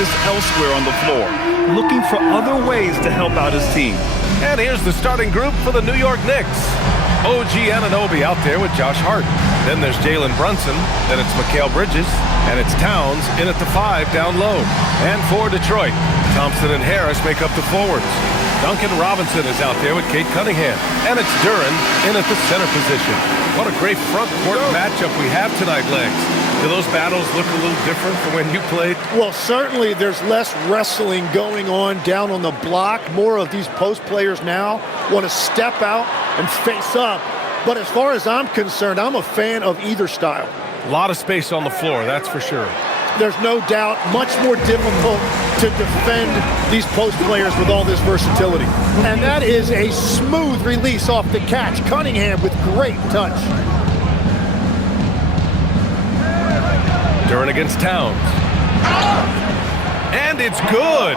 focused elsewhere on the floor, looking for other ways to help out his team. And here's the starting group for the New York Knicks. OG Anunoby out there with Josh Hart. Then there's Jalen Brunson. Then it's Mikal Bridges. And it's Towns in at the 5 down low. And for Detroit, Thompson and Harris make up the forwards. Duncan Robinson is out there with Kate Cunningham. And it's Duren in at the center position. What a great front court matchup we have tonight, Legs. Do those battles look a little different from when you played? Well, certainly there's less wrestling going on down on the block. More of these post players now want to step out and face up. But as far as I'm concerned, I'm a fan of either style. A lot of space on the floor, that's for sure. There's no doubt much more difficult to defend these post players with all this versatility. And that is a smooth release off the catch. Cunningham with great touch. Duren against Towns. And it's good.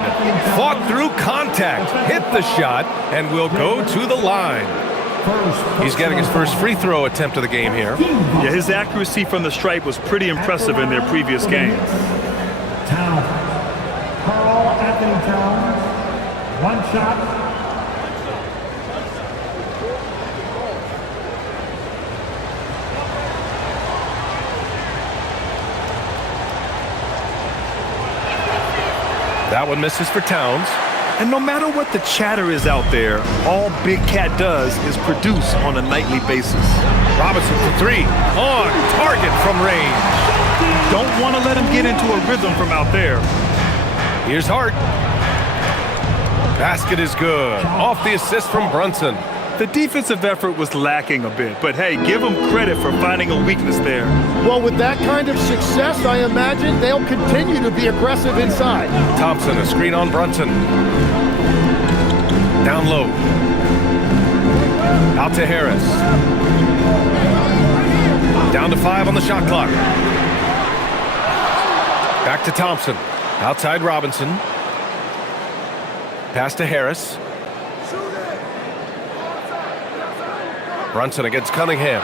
Fought through contact, hit the shot, and will go to the line. He's getting his first free throw attempt of the game here. Yeah, his accuracy from the stripe was pretty impressive in their previous games. Towns. Carl Anthony Towns. One shot. That one misses for Towns. And no matter what the chatter is out there, all Big Cat does is produce on a nightly basis. Robinson for 3. On target from range. Don't want to let him get into a rhythm from out there. Here's Hart. Basket is good. Off the assist from Brunson. The defensive effort was lacking a bit, but hey, give them credit for finding a weakness there. Well, with that kind of success, I imagine they'll continue to be aggressive inside. Thompson, a screen on Brunson. Down low. Out to Harris. Down to 5 on the shot clock. Back to Thompson. Outside Robinson. Pass to Harris. Brunson against Cunningham.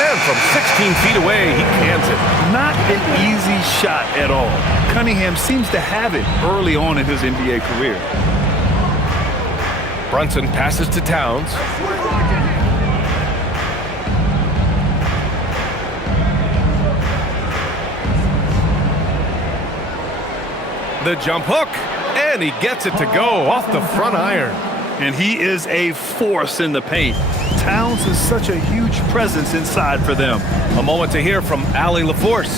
And from 16 feet away, he cans it. Not an easy shot at all. Cunningham seems to have it early on in his NBA career. Brunson passes to Towns. The jump hook, and he gets it to go off the front iron. And he is a force in the paint. Towns is such a huge presence inside for them. A moment to hear from Allie LaForce.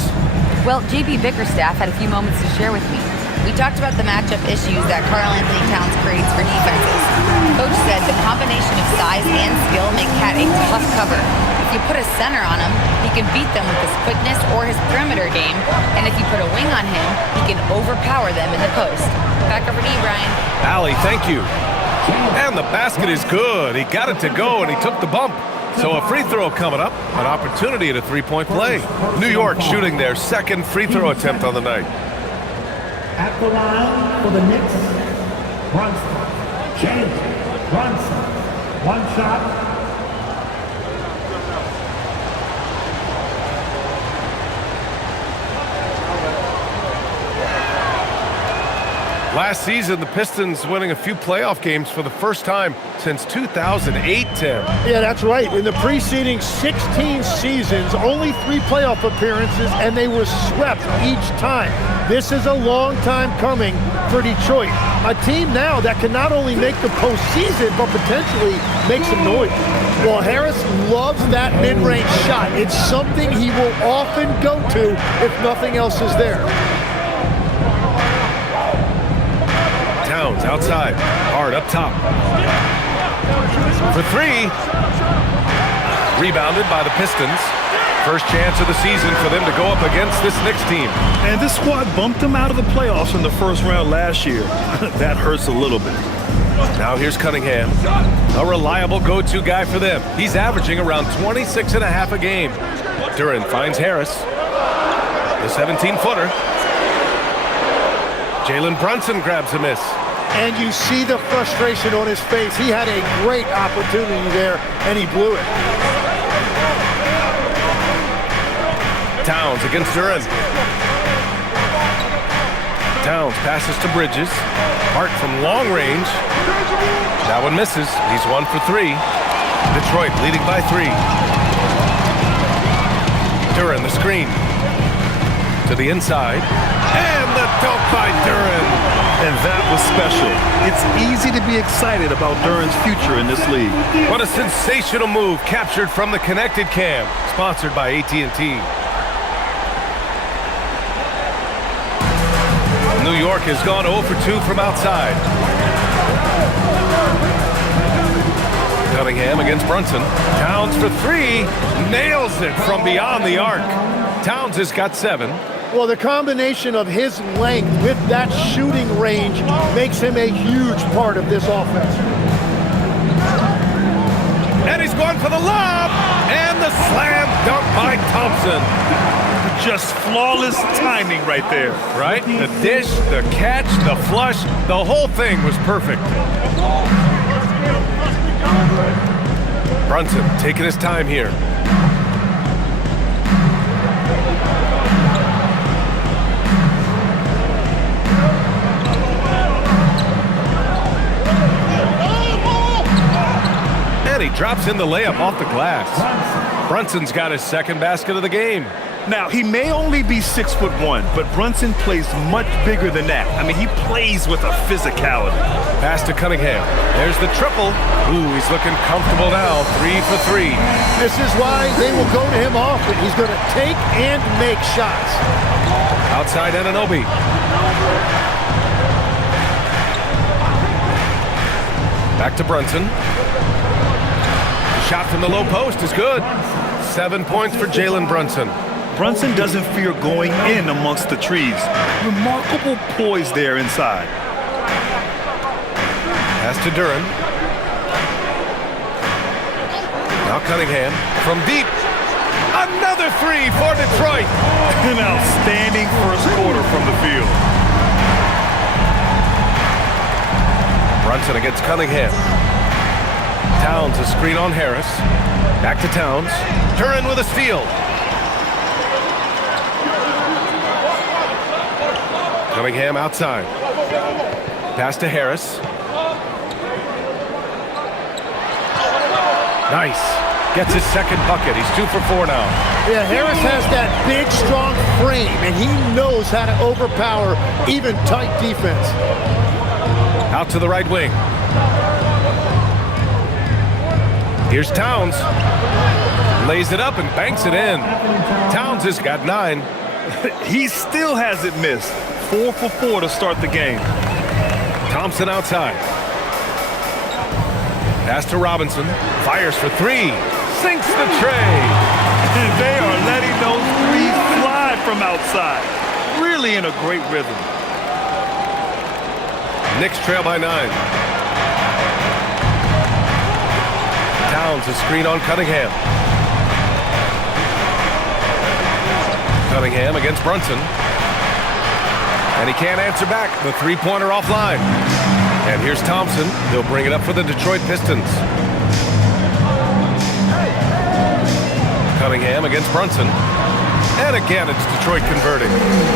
Well, JB Bickerstaff had a few moments to share with me. We talked about the matchup issues that Karl Anthony Towns creates for defenses. Coach said the combination of size and skill make Cat a tough cover. If you put a center on him, he can beat them with his quickness or his perimeter game. And if you put a wing on him, he can overpower them in the post. Back over to you, Brian. Allie, thank you. And the basket is good. He got it to go, and he took the bump. So a free throw coming up, an opportunity at a three-point play. New York shooting their second free throw attempt on the night. At the line for the Knicks, Brunson. James Brunson. One shot. Last season, the Pistons winning a few playoff games for the first time since 2008, Tim. Yeah, that's right. In the preceding 16 seasons, only 3 playoff appearances, and they were swept each time. This is a long time coming for Detroit. A team now that can not only make the postseason, but potentially make some noise. Well, Harris loves that mid-range shot. It's something he will often go to if nothing else is there. Towns outside, Hard up top. For 3. Rebounded by the Pistons. First chance of the season for them to go up against this Knicks team. And this squad bumped them out of the playoffs in the first round last year. That hurts a little bit. Now here's Cunningham, a reliable go-to guy for them. He's averaging around 26.5 a game. Duren finds Harris, the 17-footer. Jalen Brunson grabs a miss. And you see the frustration on his face. He had a great opportunity there, and he blew it. Towns against Duran. Towns passes to Bridges. Hart from long range. That one misses. He's 1 for 3. Detroit leading by 3. Duran, the screen. To the inside. And the dunk by Duran. And that was special. It's easy to be excited about Duran's future in this league. What a sensational move captured from the Connected Cam. Sponsored by AT&T. New York has gone 0 for 2 from outside. Cunningham against Brunson. Towns for 3. Nails it from beyond the arc. Towns has got 7. Well, the combination of his length with that shooting range makes him a huge part of this offense. And he's going for the lob. And the slam dunk by Thompson. Just flawless timing right there. Right? The dish, the catch, the flush, the whole thing was perfect. Brunson taking his time here. And he drops in the layup off the glass. Brunson's got his second basket of the game. Now, he may only be 6'1", but Brunson plays much bigger than that. I mean, he plays with a physicality. Pass to Cunningham. There's the triple. Ooh, he's looking comfortable now. 3 for 3. This is why they will go to him often. He's going to take and make shots. Outside Anunoby. Back to Brunson. The shot from the low post is good. 7 points for Jalen Brunson. Brunson doesn't fear going in amongst the trees. Remarkable poise there inside. Pass to Duran. Now Cunningham from deep. Another 3 for Detroit. An outstanding first quarter from the field. Brunson against Cunningham. Towns a screen on Harris. Back to Towns. Duran with a steal. Cunningham outside. Pass to Harris. Nice. Gets his second bucket. He's 2 for 4 now. Yeah, Harris has that big, strong frame, and he knows how to overpower even tight defense. Out to the right wing. Here's Towns. Lays it up and banks it in. Towns has got 9. He still hasn't missed. 4 for 4 to start the game. Thompson outside. Pass to Robinson. Fires for 3. Sinks the tray. And they are letting those threes fly from outside. Really in a great rhythm. Knicks trail by 9. Towns a screen on Cunningham. Cunningham against Brunson. And he can't answer back. The three-pointer offline. And here's Thompson. He'll bring it up for the Detroit Pistons. Cunningham against Brunson. And again, it's Detroit converting.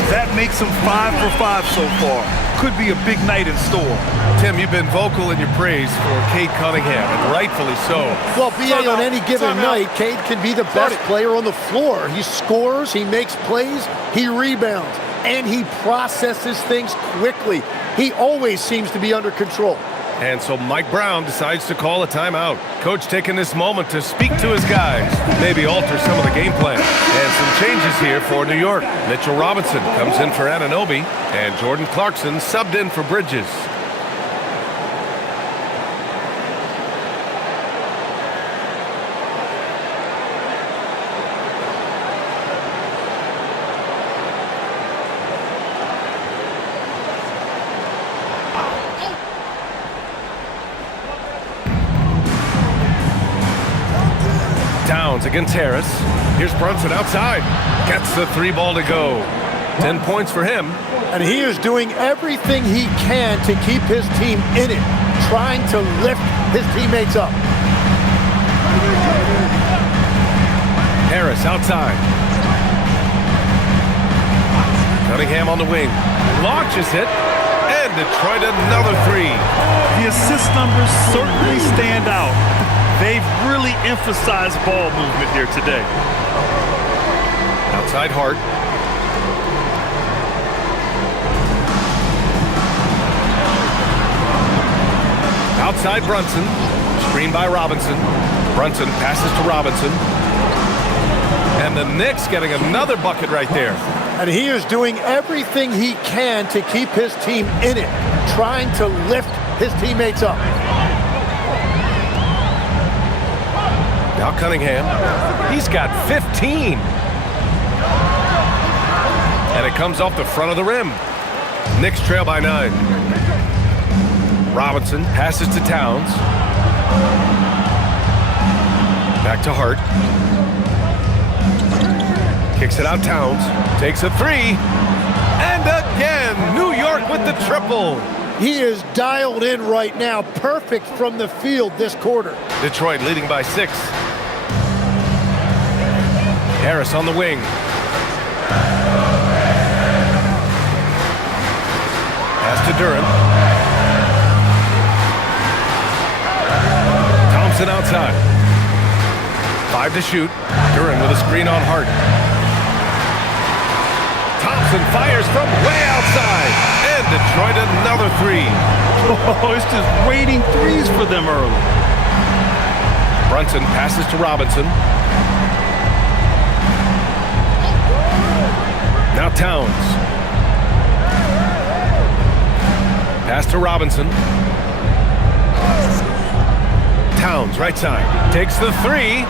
That makes him 5 for 5 so far. Could be a big night in store. Tim, you've been vocal in your praise for Cade Cunningham, and rightfully so. Well, BA, on any given night, Cade can be the best player on the floor. He scores, he makes plays, he rebounds, and he processes things quickly. He always seems to be under control. And so Mike Brown decides to call a timeout. Coach taking this moment to speak to his guys, maybe alter some of the game plan. And some changes here for New York. Mitchell Robinson comes in for Anunoby, and Jordan Clarkson subbed in for Bridges. Towns against Harris. Here's Brunson outside. Gets the 3-ball to go. 10 points for him. And he is doing everything he can to keep his team in it, trying to lift his teammates up. Harris outside. Cunningham on the wing. Launches it. And Detroit another three. The assist numbers certainly stand out. They've really emphasized ball movement here today. Outside Hart. Outside Brunson. Screen by Robinson. Brunson passes to Robinson. And the Knicks getting another bucket right there. And he is doing everything he can to keep his team in it, trying to lift his teammates up. Now Cunningham. He's got 15. And it comes off the front of the rim. Knicks trail by 9. Robinson passes to Towns. Back to Hart. Kicks it out Towns. Takes a three. And again, New York with the triple. He is dialed in right now. Perfect from the field this quarter. Detroit leading by 6. Harris on the wing. Pass to Duren. Thompson outside. 5 to shoot. Duren with a screen on Hart. Thompson fires from way outside. And Detroit another three. Oh, it's just raining threes for them early. Brunson passes to Robinson. Now Towns. Pass to Robinson. Towns, right side. Takes the three.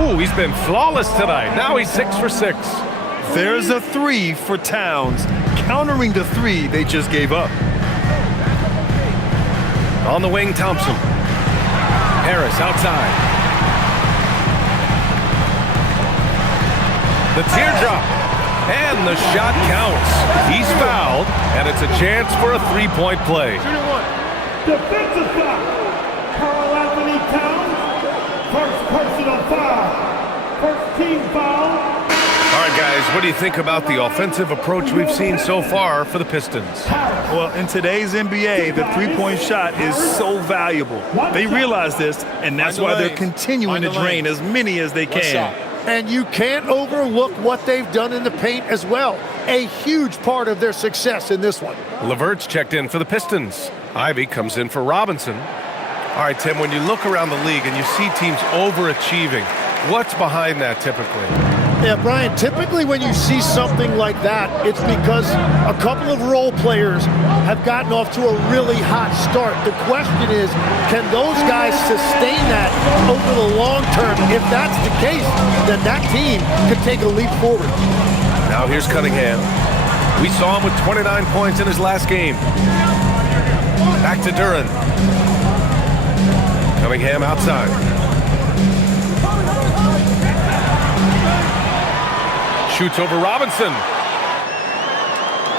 Ooh, he's been flawless tonight. Now he's 6 for 6. There's a three for Towns, countering the three they just gave up. On the wing, Thompson. Harris outside. The teardrop. And the shot counts. He's fouled, and it's a chance for a three-point play. Defensive foul. Karl Anthony Towns. First personal foul. First team foul. All right, guys, what do you think about the offensive approach we've seen so far for the Pistons? Well, in today's NBA, the three-point shot is so valuable. They realize this, and that's why they're continuing to drain as many as they can. And you can't overlook what they've done in the paint as well. A huge part of their success in this one. LeVert's checked in for the Pistons. Ivy comes in for Robinson. All right, Tim, when you look around the league and you see teams overachieving, what's behind that typically? Yeah, Brian, typically when you see something like that, it's because a couple of role players have gotten off to a really hot start. The question is, can those guys sustain that over the long term? If that's the case, then that team could take a leap forward. Now here's Cunningham. We saw him with 29 points in his last game. Back to Duren. Cunningham outside. Shoots over Robinson.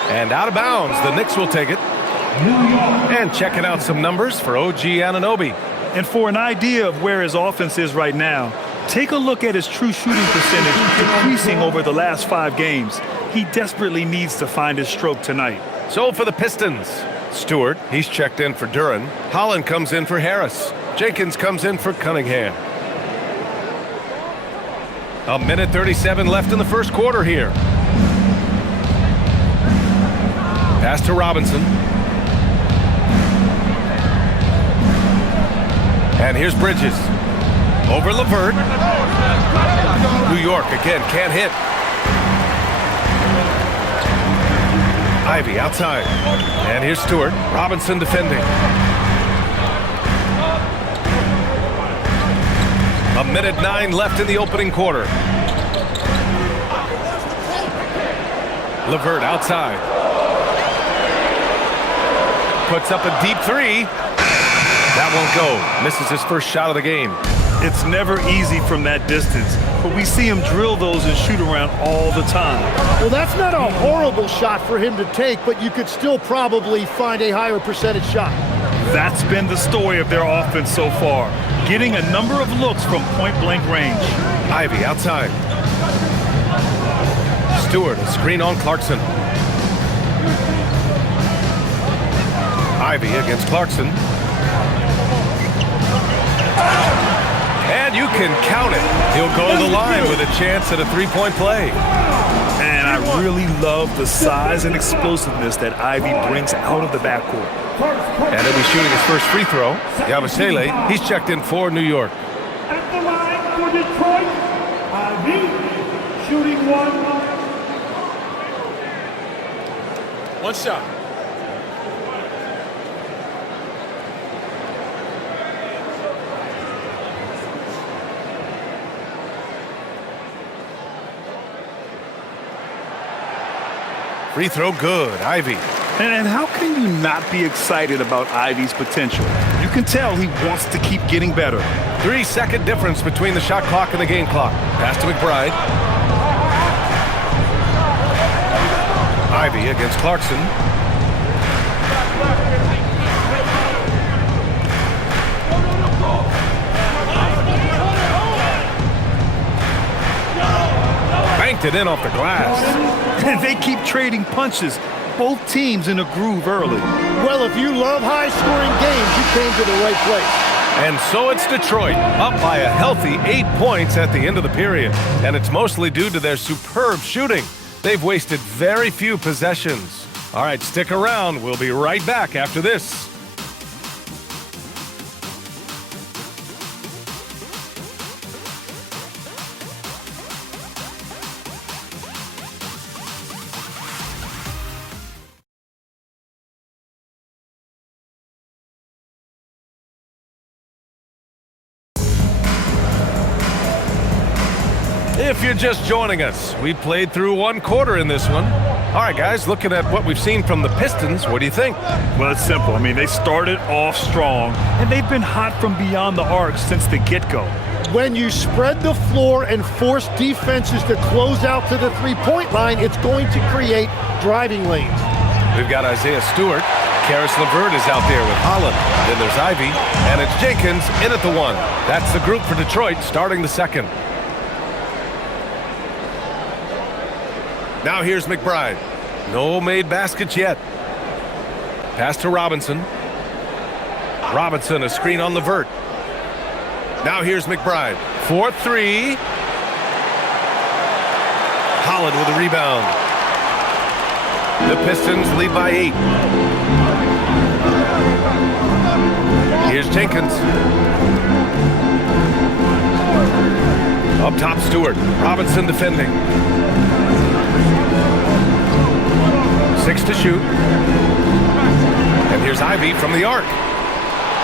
And out of bounds. The Knicks will take it. And checking out some numbers for OG Anunoby. And for an idea of where his offense is right now, take a look at his true shooting percentage decreasing over the last 5 games. He desperately needs to find his stroke tonight. So for the Pistons, Stewart, he's checked in for Duren. Holland comes in for Harris. Jenkins comes in for Cunningham. A minute 37 left in the first quarter here. Pass to Robinson. And here's Bridges. Over LeVert. New York again can't hit. Ivy outside. And here's Stewart. Robinson defending. A minute 9 left in the opening quarter. LeVert outside. Puts up a deep three. That won't go. Misses his first shot of the game. It's never easy from that distance, but we see him drill those and shoot around all the time. Well, that's not a horrible shot for him to take, but you could still probably find a higher percentage shot. That's been the story of their offense so far, getting a number of looks from point-blank range. Ivy outside. Stewart, a screen on Clarkson. Ivy against Clarkson. And you can count it. He'll go to the line with a chance at a three-point play. And I really love the size and explosiveness that Ivy brings out of the backcourt. And he'll be shooting his first free throw. Yabusele, he's checked in for New York. At the line for Detroit, Ivy, shooting one. One shot. Free throw good. Ivy. And how can you not be excited about Ivy's potential? You can tell he wants to keep getting better. 3-second difference between the shot clock and the game clock. Pass to McBride. Ivy against Clarkson. Banked it in off the glass. And they keep trading punches. Both teams in a groove early. Well, if you love high-scoring games, you came to the right place. And so it's Detroit, up by a healthy 8 points at the end of the period. And it's mostly due to their superb shooting. They've wasted very few possessions. All right, stick around. We'll be right back after this. If you're just joining us, we played through one quarter in this one. All right, guys, looking at what we've seen from the Pistons, what do you think? Well, it's simple. I mean, they started off strong, and they've been hot from beyond the arc since the get-go. When you spread the floor and force defenses to close out to the three-point line, it's going to create driving lanes. We've got Isaiah Stewart. Karis LeVert is out there with Holland. Then there's Ivy, and it's Jenkins in at the one. That's the group for Detroit starting the second. Now here's McBride. No made baskets yet. Pass to Robinson. Robinson, a screen on LeVert. Now here's McBride. 4-3. Holland with a rebound. The Pistons lead by 8. Here's Jenkins. Up top, Stewart. Robinson defending. 6 to shoot. And here's Ivy from the arc.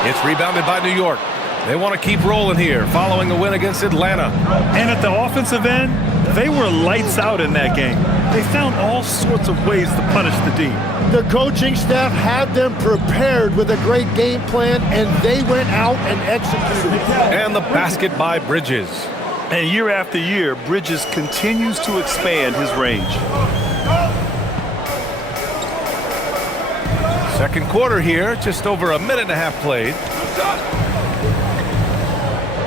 It's rebounded by New York. They want to keep rolling here following a win against Atlanta. And at the offensive end, they were lights out in that game. They found all sorts of ways to punish the D. The coaching staff had them prepared with a great game plan, and they went out and executed it. And the basket by Bridges. And year after year, Bridges continues to expand his range. Second quarter here, just over a minute and a half played.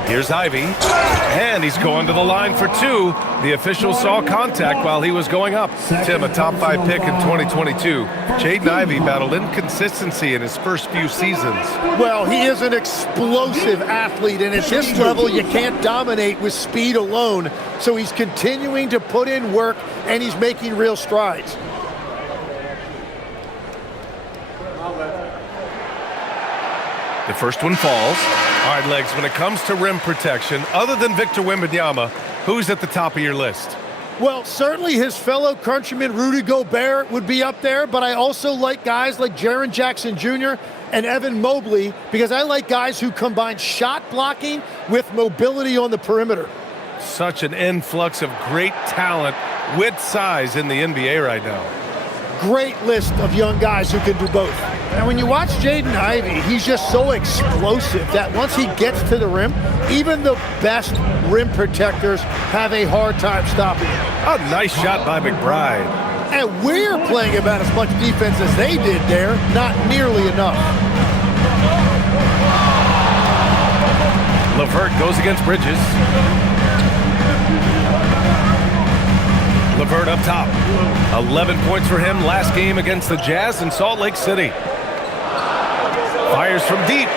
Here's Ivy, and he's going to the line for 2. The official saw contact while he was going up. Tim, a top 5 pick in 2022. Jaden Ivey battled inconsistency in his first few seasons. Well, he is an explosive athlete, and at this level, you can't dominate with speed alone. So he's continuing to put in work, and he's making real strides. The first one falls. All right, Legs, when it comes to rim protection, other than Victor Wembanyama, who's at the top of your list? Well, certainly his fellow countryman Rudy Gobert would be up there, but I also like guys like Jaren Jackson Jr. and Evan Mobley because I like guys who combine shot blocking with mobility on the perimeter. Such an influx of great talent with size in the NBA right now. Great list of young guys who can do both. And when you watch Jaden Ivey, he's just so explosive that once he gets to the rim, even the best rim protectors have a hard time stopping him. A nice shot by McBride. And we're playing about as much defense as they did there, not nearly enough. LeVert goes against Bridges. LeVert up top. 11 points for him last game against the Jazz in Salt Lake City. Fires from deep.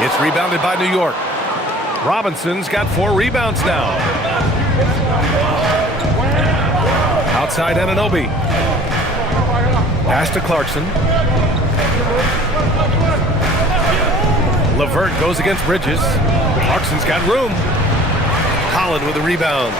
It's rebounded by New York. Robinson's got 4 rebounds now. Outside Anunoby. Pass to Clarkson. LeVert goes against Bridges. Clarkson's got room. Holland with a rebound.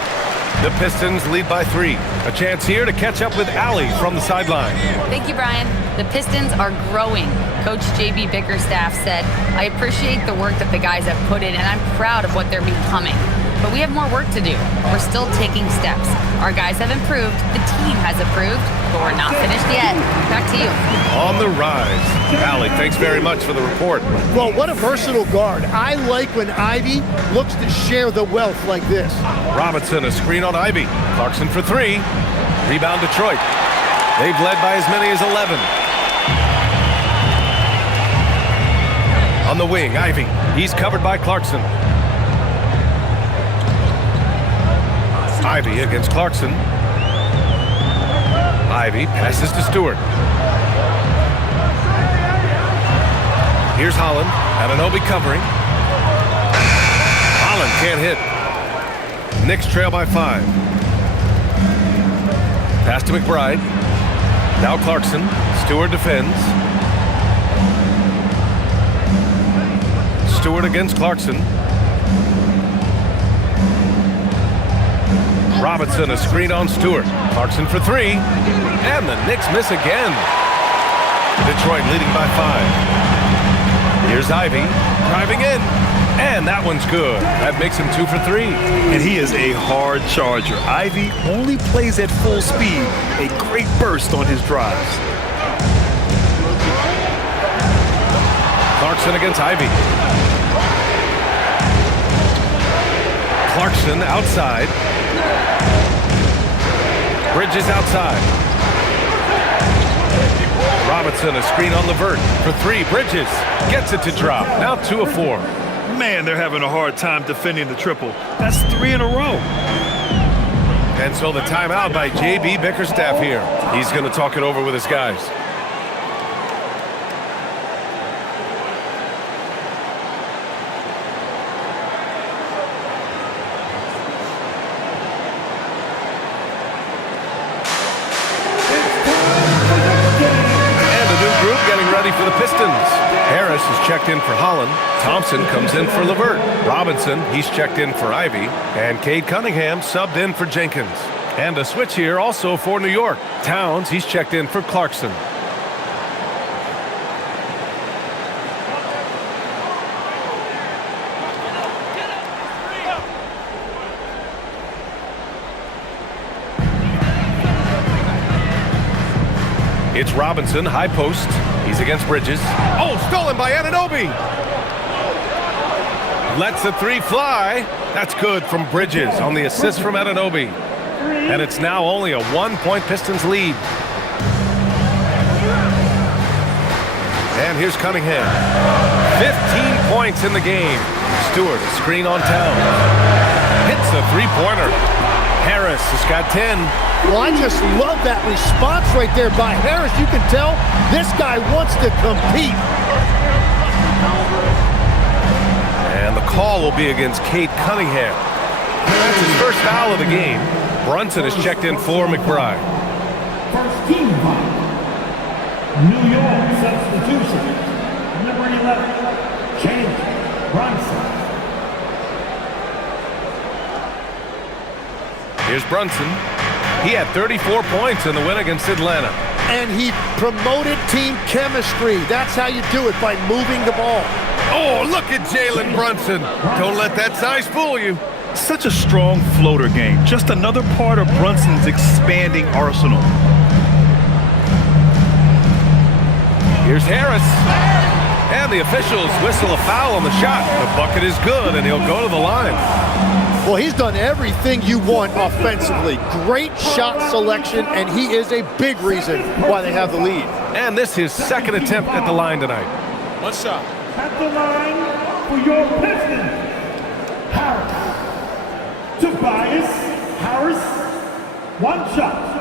The Pistons lead by 3. A chance here to catch up with Allie from the sideline. Thank you, Brian. The Pistons are growing. Coach J.B. Bickerstaff said, I appreciate the work that the guys have put in, and I'm proud of what they're becoming. But we have more work to do. We're still taking steps. Our guys have improved. The team has improved, but we're not finished yet. Back to you. On the rise. Allie, thanks very much for the report. Well, what a versatile guard. I like when Ivy looks to share the wealth like this. Robinson, a screen on Ivy. Clarkson for 3. Rebound Detroit. They've led by as many as 11. On the wing, Ivy. He's covered by Clarkson. Ivy against Clarkson. Ivy passes to Stewart. Here's Holland. Anunoby covering. Holland can't hit. Knicks trail by 5. Pass to McBride. Now Clarkson. Stewart defends. Stewart against Clarkson. Robinson, a screen on Stewart. Clarkson for 3. And the Knicks miss again. Detroit leading by 5. Here's Ivy driving in. And that one's good. That makes him 2 for 3. And he is a hard charger. Ivy only plays at full speed. A great burst on his drives. Clarkson against Ivy. Clarkson outside. Bridges outside. Robinson, a screen on LeVert for 3. Bridges gets it to drop. Now 2 of 4. Man, they're having a hard time defending the triple. That's 3 in a row. And so the timeout by J.B. Bickerstaff here. He's going to talk it over with his guys. For the Pistons. Harris is checked in for Holland. Thompson comes in for LeVert. Robinson, he's checked in for Ivy. And Cade Cunningham subbed in for Jenkins. And a switch here also for New York. Towns, he's checked in for Clarkson. It's Robinson, high post. He's against Bridges. Oh, stolen by Anunoby. Lets the 3 fly. That's good from Bridges on the assist from Anunoby. And it's now only a 1-point Pistons lead. And here's Cunningham. 15 points in the game. Stewart, a screen on Towns. Hits a 3-pointer. Harris has got 10. Well, I just love that response right there by Harris. You can tell this guy wants to compete. And the call will be against Cade Cunningham. That's his first foul of the game. Brunson is checked in for McBride. First team foul. New York substitution. Number 11, James Brunson. Here's Brunson. He had 34 points in the win against Atlanta. And he promoted team chemistry. That's how you do it, by moving the ball. Oh, look at Jalen Brunson. Don't let that size fool you. Such a strong floater game. Just another part of Brunson's expanding arsenal. Here's Harris. And the officials whistle a foul on the shot. The bucket is good, and he'll go to the line. Well, he's done everything you want offensively. Great shot selection, and he is a big reason why they have the lead. And this is his second attempt at the line tonight. 1 shot. At the line for your Pistons, Harris. Tobias Harris, 1 shot.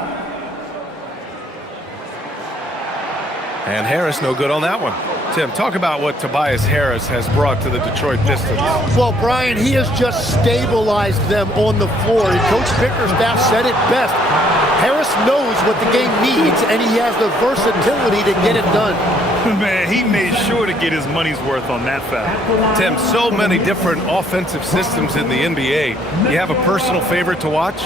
And Harris no good on that one. Tim, talk about what Tobias Harris has brought to the Detroit Pistons. Well, Brian, he has just stabilized them on the floor. And Coach Bickerstaff said it best. Harris knows what the game needs, and he has the versatility to get it done. Man, he made sure to get his money's worth on that foul. Tim, so many different offensive systems in the NBA. You have a personal favorite to watch?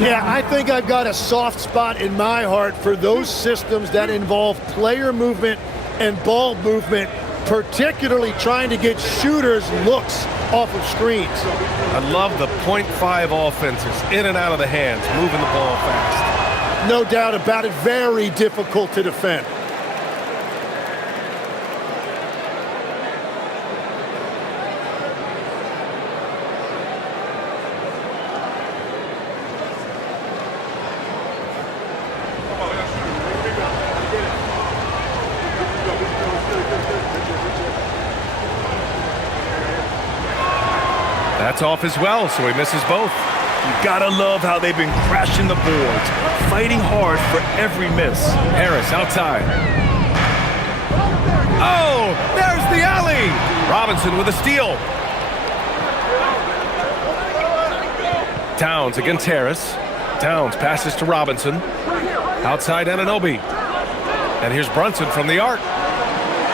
Yeah, I think I've got a soft spot in my heart for those systems that involve player movement and ball movement, particularly trying to get shooters looks off of screens. I love the .5 offenses, in and out of the hands, moving the ball fast. No doubt about it, very difficult to defend. That's off as well, so he misses both. You gotta love how they've been crashing the boards, fighting hard for every miss. Harris outside. Oh, there's the alley. Robinson with a steal. Towns against Harris. Towns passes to Robinson. Outside Anunoby. And here's Brunson from the arc.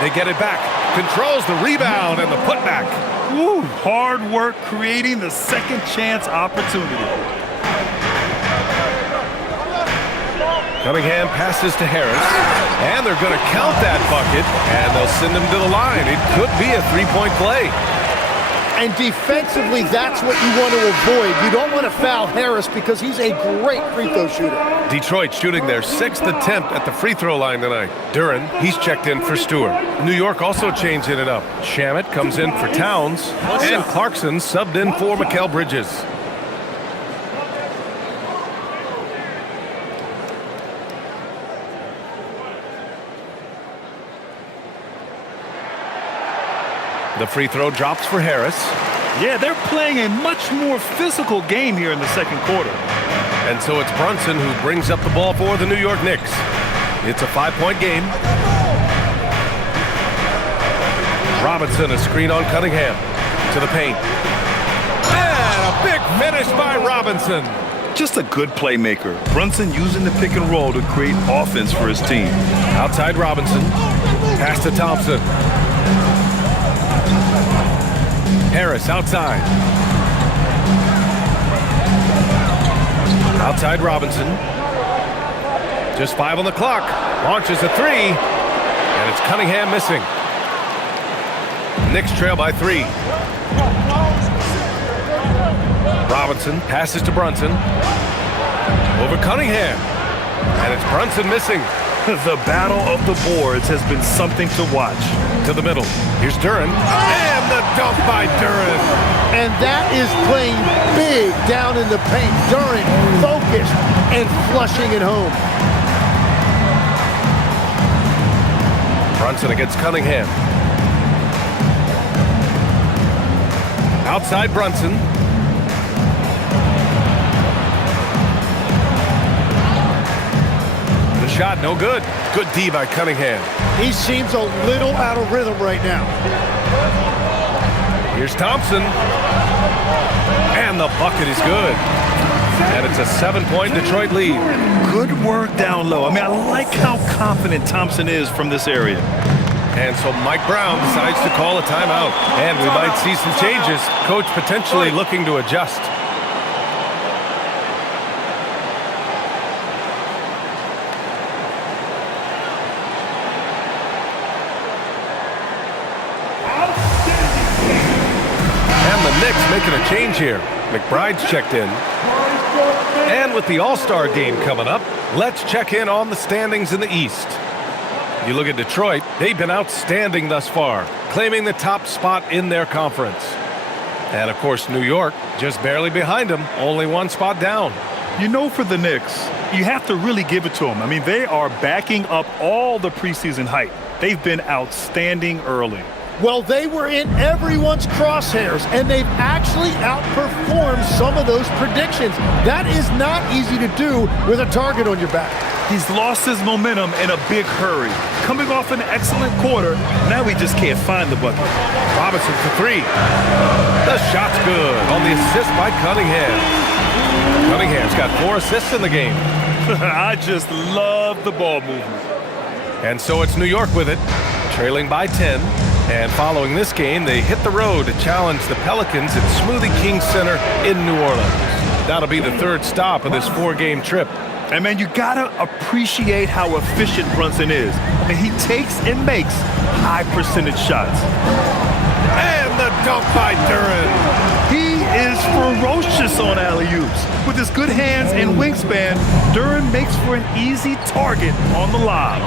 They get it back. Controls the rebound and the putback. Woo, hard work creating the second chance opportunity. Cunningham passes to Harris, and they're going to count that bucket, and they'll send him to the line. It could be a three-point play. And defensively, that's what you want to avoid. You don't want to foul Harris because he's a great free throw shooter. Detroit shooting their 6th attempt at the free throw line tonight. Duren, he's checked in for Stewart. New York also changing it up. Shamet comes in for Towns, and Clarkson subbed in for Mikal Bridges. The free throw drops for Harris. Yeah, they're playing a much more physical game here in the second quarter. And so it's Brunson who brings up the ball for the New York Knicks. It's a 5-point game. Robinson, a screen on Cunningham. To the paint. And a big finish by Robinson. Just a good playmaker. Brunson using the pick and roll to create offense for his team. Outside Robinson. Pass to Thompson. Harris outside. Outside Robinson. Just 5 on the clock. Launches a 3. And it's Cunningham missing. Knicks trail by 3. Robinson passes to Brunson. Over Cunningham. And it's Brunson missing. The battle of the boards has been something to watch. To the middle. Here's Duren. And the dunk by Duren. And that is playing big down in the paint. Duren focused and flushing it home. Brunson against Cunningham. Outside Brunson. The shot no good. Good D by Cunningham. He seems a little out of rhythm right now. Here's Thompson. And the bucket is good. And it's a 7-point Detroit lead. Good work down low. I mean, I like how confident Thompson is from this area. And so Mike Brown decides to call a timeout. And we might see some changes. Coach potentially looking to adjust. And the Knicks making a change here. McBride's checked in. And with the All-Star game coming up, let's check in on the standings in the East. You look at Detroit, they've been outstanding thus far, claiming the top spot in their conference. And of course, New York, just barely behind them, only 1 spot down. You know, for the Knicks, you have to really give it to them. I mean, they are backing up all the preseason hype. They've been outstanding early. Well, they were in everyone's crosshairs, and they've actually outperformed some of those predictions. That is not easy to do with a target on your back. He's lost his momentum in a big hurry. Coming off an excellent quarter, now he just can't find the bucket. Robinson for three. The shot's good on the assist by Cunningham. Cunningham's got 4 assists in the game. I just love the ball movement. And so it's New York with it, trailing by 10. And following this game, they hit the road to challenge the Pelicans at Smoothie King Center in New Orleans. That'll be the 3rd stop of this 4-game trip. And man, you gotta appreciate how efficient Brunson is. And he takes and makes high percentage shots. And the dunk by Duren. He is ferocious on alley-oops. With his good hands and wingspan, Duren makes for an easy target on the lob.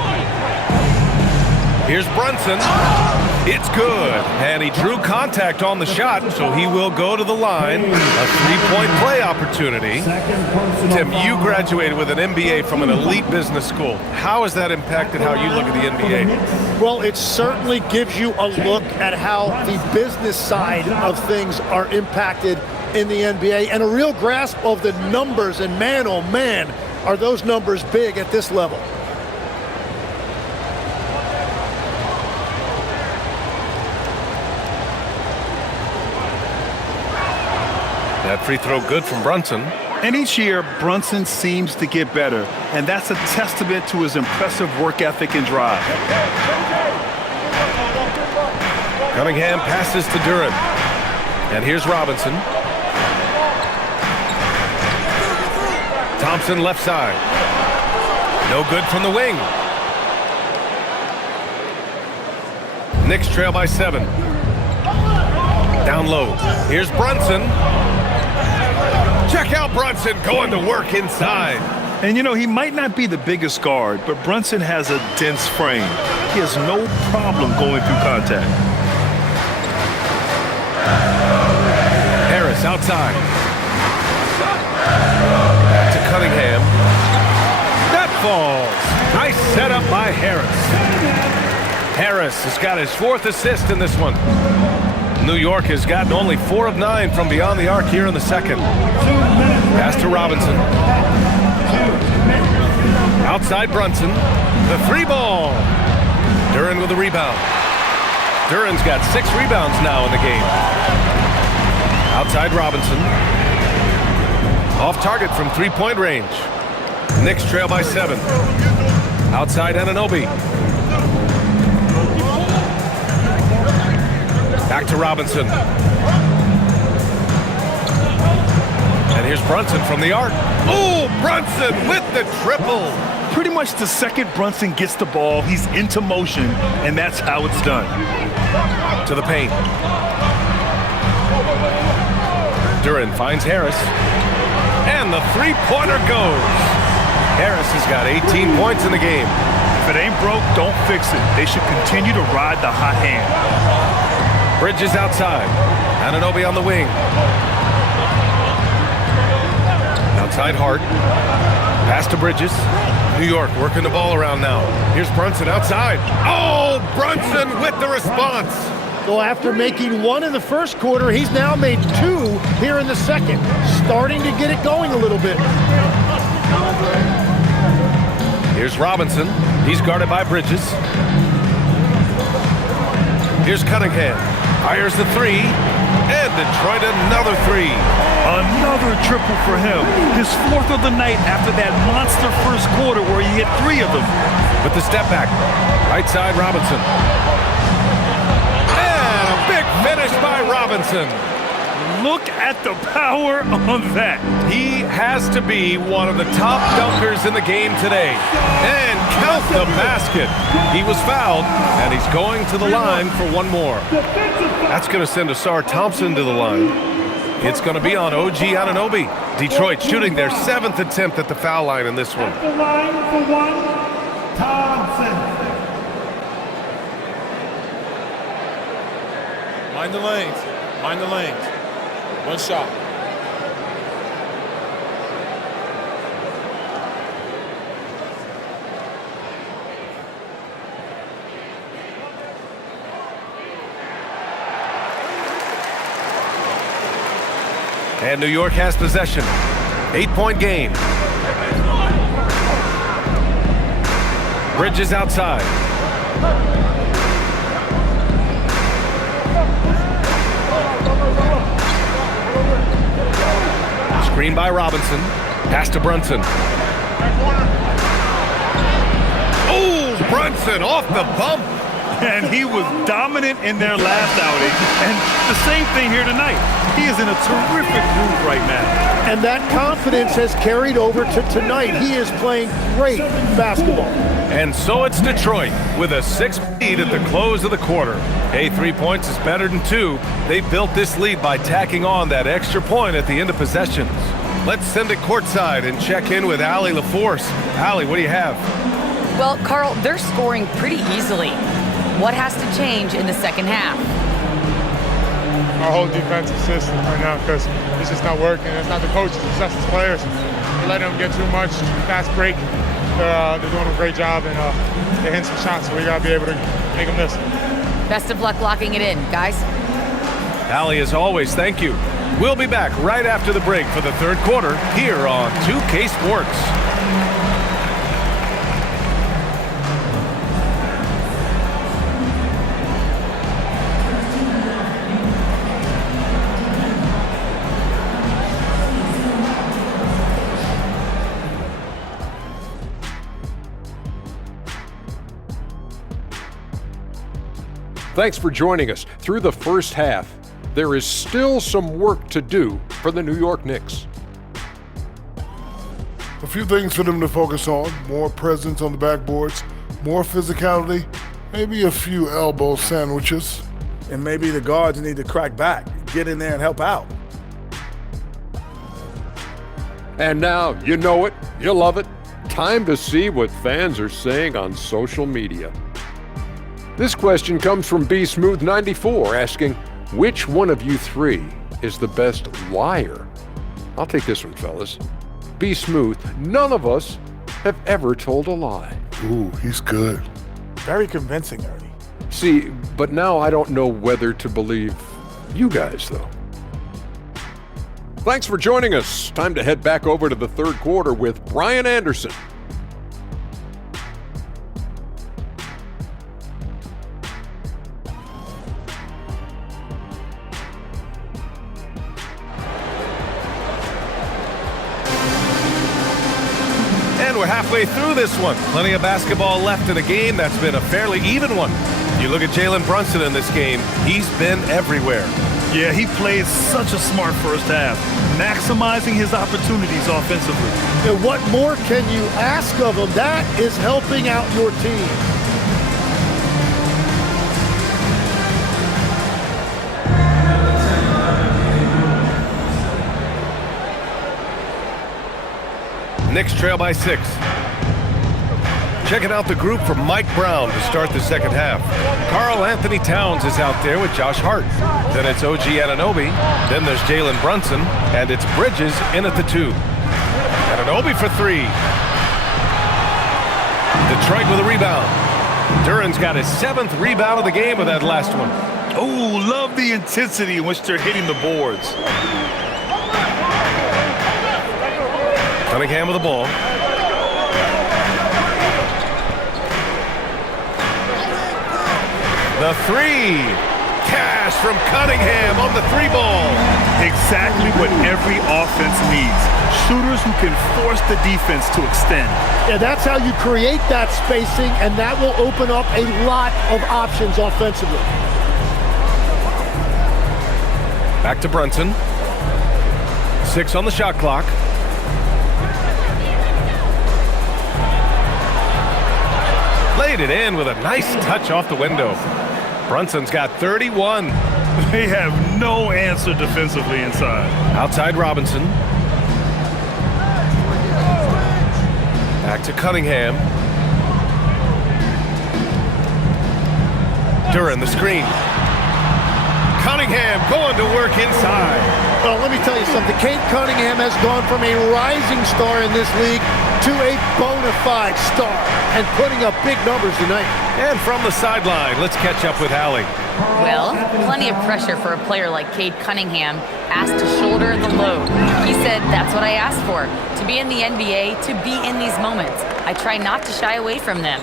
Here's Brunson. It's good. And he drew contact on the shot, so he will go to the line. A 3-point play opportunity. Tim, you graduated with an MBA from an elite business school. How has that impacted how you look at the NBA? Well, it certainly gives you a look at how the business side of things are impacted in the NBA and a real grasp of the numbers. And man, oh man, are those numbers big at this level. That free throw good from Brunson. And each year, Brunson seems to get better, and that's a testament to his impressive work ethic and drive. Cunningham passes to Duren. And here's Robinson. Thompson left side. No good from the wing. Knicks trail by 7. Down low. Here's Brunson. Check out Brunson going to work inside. And you know, he might not be the biggest guard, but Brunson has a dense frame. He has no problem going through contact. Harris outside. Back to Cunningham. That falls. Nice setup by Harris. Harris has got his 4th assist in this one. New York has gotten only 4 of 9 from beyond the arc here in the second. Pass to Robinson. Outside Brunson. The 3-ball. Duren with the rebound. Duren's got 6 rebounds now in the game. Outside Robinson. Off target from 3-point range. Knicks trail by 7. Outside Anunoby. Back to Robinson. And here's Brunson from the arc. Oh, Brunson with the triple. Pretty much the second Brunson gets the ball, he's into motion, and that's how it's done. To the paint. Duren finds Harris. And the 3-pointer goes. Harris has got 18 points in the game. If it ain't broke, don't fix it. They should continue to ride the hot hand. Bridges outside. Anunoby on the wing. Outside Hart. Pass to Bridges. New York working the ball around now. Here's Brunson outside. Oh, Brunson with the response. Well, after making 1 in the first quarter, he's now made 2 here in the second. Starting to get it going a little bit. Here's Robinson. He's guarded by Bridges. Here's Cunningham. Fires the 3. And Detroit another 3. Another triple for him. His 4th of the night after that monster first quarter where he hit 3 of them. With the step back. Right side Robinson. And a big finish by Robinson. Look at the power on that. He has to be one of the top dunkers in the game today. And count the basket. He was fouled, and he's going to the line for 1 more. That's going to send Asar Thompson to the line. It's going to be on OG Anunoby. Detroit shooting their 7th attempt at the foul line in this one. At the line for 1, Thompson. Mind the lanes. Mind the lanes. 1 shot. And New York has possession. 8-point game. Bridges outside. Screen by Robinson. Pass to Brunson. Oh, Brunson off the bump. And he was dominant in their last outing. And the same thing here tonight. He is in a terrific groove right now. And that confidence has carried over to tonight. He is playing great basketball. And so it's Detroit with a 6 lead at the close of the quarter. Hey, 3 points is better than 2. They built this lead by tacking on that extra point at the end of possessions. Let's send it courtside and check in with Allie LaForce. Allie, what do you have? Well, Carl, they're scoring pretty easily. What has to change in the second half? Our whole defensive system right now, because it's just not working. It's not the coaches, it's us as players. We let them get too much fast break. They're doing a great job, and they're hitting some shots, so we got to be able to make them miss. Best of luck locking it in, guys. Allie, as always, thank you. We'll be back right after the break for the third quarter here on 2K Sports. Thanks for joining us. Through the first half, there is still some work to do for the New York Knicks. A few things for them to focus on: more presence on the backboards, more physicality, maybe a few elbow sandwiches. And maybe the guards need to crack back, get in there and help out. And now, you know it, you love it. Time to see what fans are saying on social media. This question comes from B-Smooth94 asking, which one of you three is the best liar? I'll take this one, fellas. B-Smooth, none of us have ever told a lie. Ooh, he's good. Very convincing, Ernie. See, but now I don't know whether to believe you guys, though. Thanks for joining us. Time to head back over to the third quarter with Brian Anderson. We're halfway through this one. Plenty of basketball left in a game that's been a fairly even one. You look at Jalen Brunson in this game, he's been everywhere. Yeah, he played such a smart first half, maximizing his opportunities offensively. And what more can you ask of him? That is helping out your team. Knicks trail by 6. Checking out the group from Mike Brown to start the second half. Karl Anthony Towns is out there with Josh Hart. Then it's OG Anunoby. Then there's Jalen Brunson. And it's Bridges in at the 2. Anunoby for 3. Detroit with a rebound. Duran's got his 7th rebound of the game with that last one. Oh, love the intensity in which they're hitting the boards. Cunningham with the ball. The 3. Cash from Cunningham on the 3-ball. Exactly what every offense needs. Shooters who can force the defense to extend. Yeah, that's how you create that spacing, and that will open up a lot of options offensively. Back to Brunson. 6 on the shot clock. Laid it in with a nice touch off the window. Brunson's got 31. They have no answer defensively inside. Outside Robinson. Back to Cunningham. Duran the screen. Cunningham going to work inside. Well, let me tell you something. Kate Cunningham has gone from a rising star in this league to a bona fide star and putting up big numbers tonight. And from the sideline, let's catch up with Allie. Well, plenty of pressure for a player like Cade Cunningham, asked to shoulder the load. He said, that's what I asked for, to be in the NBA, to be in these moments. I try not to shy away from them.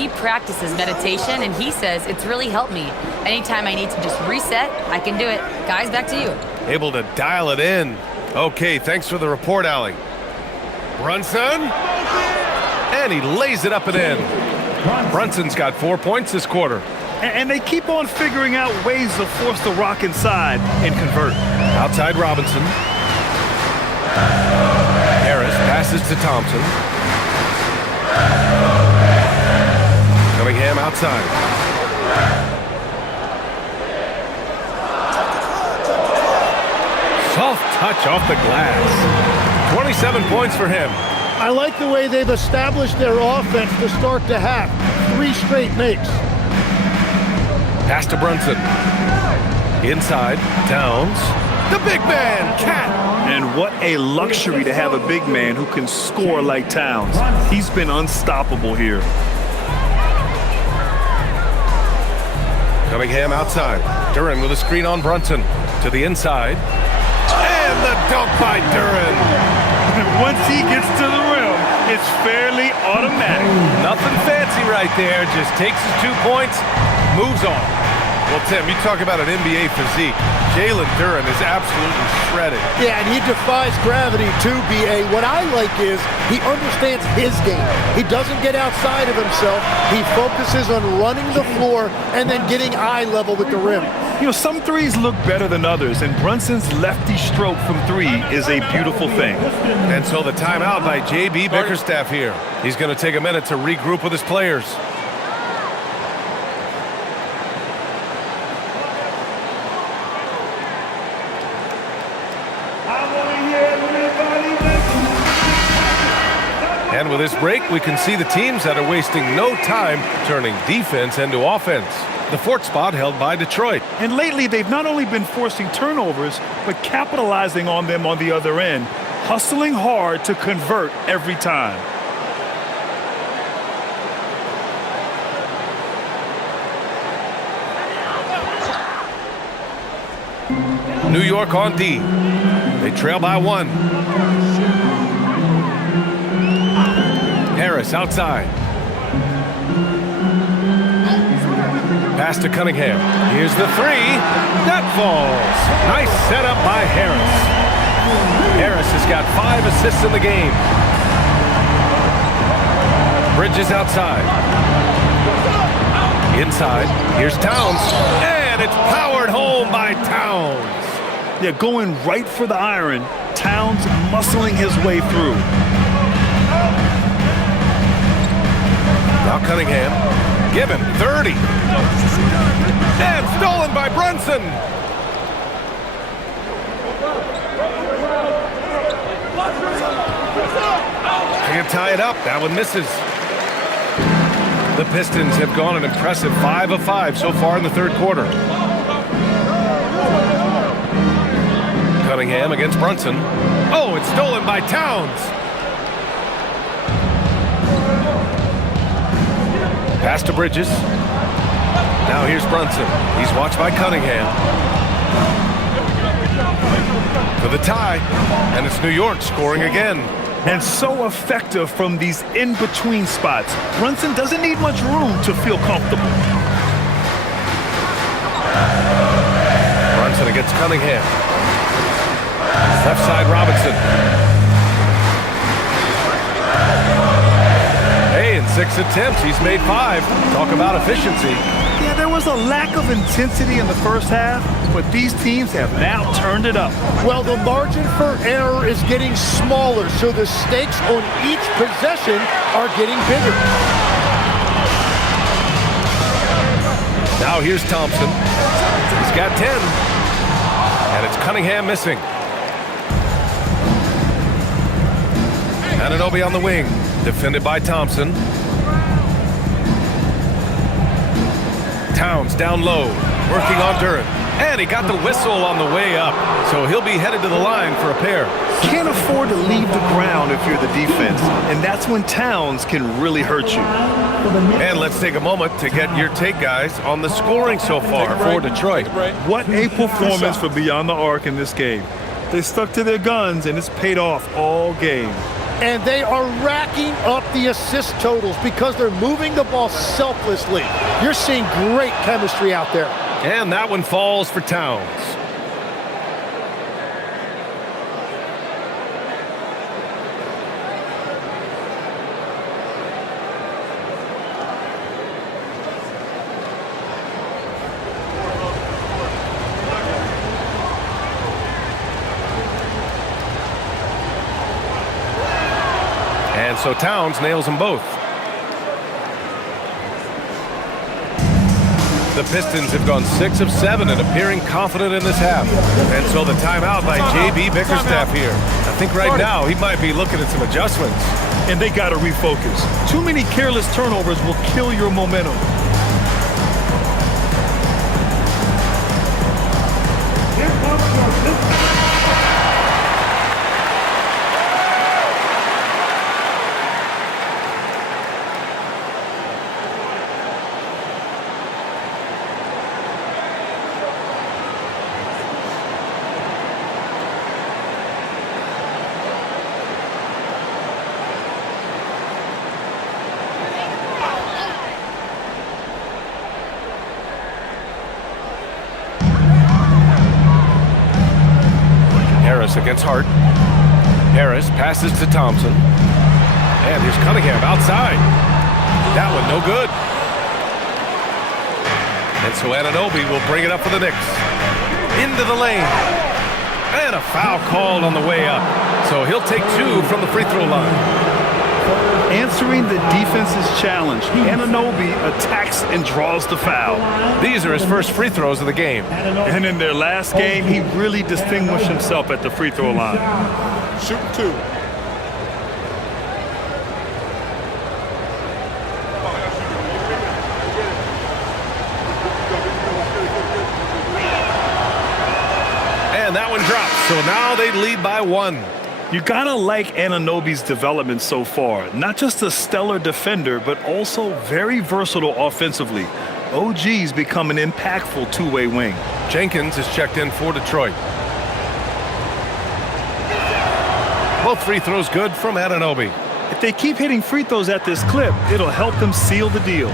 He practices meditation, and he says it's really helped me. Anytime I need to just reset, I can do it. Guys, back to you. Able to dial it in. Okay, thanks for the report, Allie. Brunson. And he lays it up and in. Brunson's got 4 points this quarter. And they keep on figuring out ways to force the rock inside and convert. Outside Robinson. Harris passes to Thompson. Cunningham outside. Soft touch off the glass. 27 points for him. I like the way they've established their offense to start the half. 3 straight makes. Pass to Brunson. Inside, Towns. The big man, Cat. And what a luxury to have a big man who can score like Towns. He's been unstoppable here. Cunningham outside. Duran with a screen on Brunson. To the inside. And the dunk by Duran. Once he gets to the rim, it's fairly automatic. Nothing fancy right there. Just takes his 2 points, moves on. Well, Tim, you talk about an NBA physique. Jalen Duran is absolutely shredded. Yeah, and he defies gravity too, B.A. What I like is he understands his game. He doesn't get outside of himself. He focuses on running the floor and then getting eye level with the rim. You know, some threes look better than others, and Brunson's lefty stroke from 3 is a beautiful thing. And so the timeout by J.B. Bickerstaff here. He's going to take a minute to regroup with his players. And with this break, we can see the teams that are wasting no time turning defense into offense. The 4th spot held by Detroit. And lately, they've not only been forcing turnovers, but capitalizing on them on the other end, hustling hard to convert every time. New York on D. They trail by 1. Harris outside. Pass to Cunningham. Here's the 3. That falls. Nice setup by Harris. Harris has got 5 assists in the game. Bridges outside. Inside. Here's Towns. And it's powered home by Towns. Yeah, going right for the iron. Towns muscling his way through. Now Cunningham, give him 30. And stolen by Brunson. Can't tie it up. That one misses. The Pistons have gone an impressive 5 of 5 so far in the 3rd quarter. Cunningham against Brunson. Oh, it's stolen by Towns. Pass to Bridges. Now here's Brunson. He's watched by Cunningham. For the tie. And it's New York scoring again. And so effective from these in-between spots. Brunson doesn't need much room to feel comfortable. Brunson against Cunningham. Left side Robinson. Hey, in 6 attempts, he's made 5. Talk about efficiency. Yeah, there was a lack of intensity in the first half, but these teams have now turned it up. Well, the margin for error is getting smaller, so the stakes on each possession are getting bigger. Now here's Thompson. He's got 10. And it's Cunningham missing. Anunoby on the wing. Defended by Thompson. Towns down low. Working on Duran. And he got the whistle on the way up. So he'll be headed to the line for a pair. Can't afford to leave the ground if you're the defense. And that's when Towns can really hurt you. And let's take a moment to get your take, guys, on the scoring so far for Detroit. What a performance for Beyond the Arc in this game. They stuck to their guns, and it's paid off all game. And they are racking up the assist totals because they're moving the ball selflessly. You're seeing great chemistry out there. And that one falls for Towns. And so Towns nails them both. The Pistons have gone 6 of 7 and appearing confident in this half. And so the timeout by J.B. Bickerstaff here. I think right now he might be looking at some adjustments. And they got to refocus. Too many careless turnovers will kill your momentum. Here comes your Pistons. Against Hart. Harris passes to Thompson. And here's Cunningham outside. That one no good. And so Anunoby will bring it up for the Knicks. Into the lane. And a foul called on the way up. So he'll take 2 from the free throw line. Answering the defense's challenge, Anunoby attacks and draws the foul. These are his first free throws of the game. And in their last game, he really distinguished himself at the free throw line. Shooting 2. And that one drops. So now they lead by 1. You gotta like Anunoby's development so far. Not just a stellar defender, but also very versatile offensively. OG's become an impactful two-way wing. Jenkins is checked in for Detroit. Both free throws good from Anunoby. If they keep hitting free throws at this clip, it'll help them seal the deal.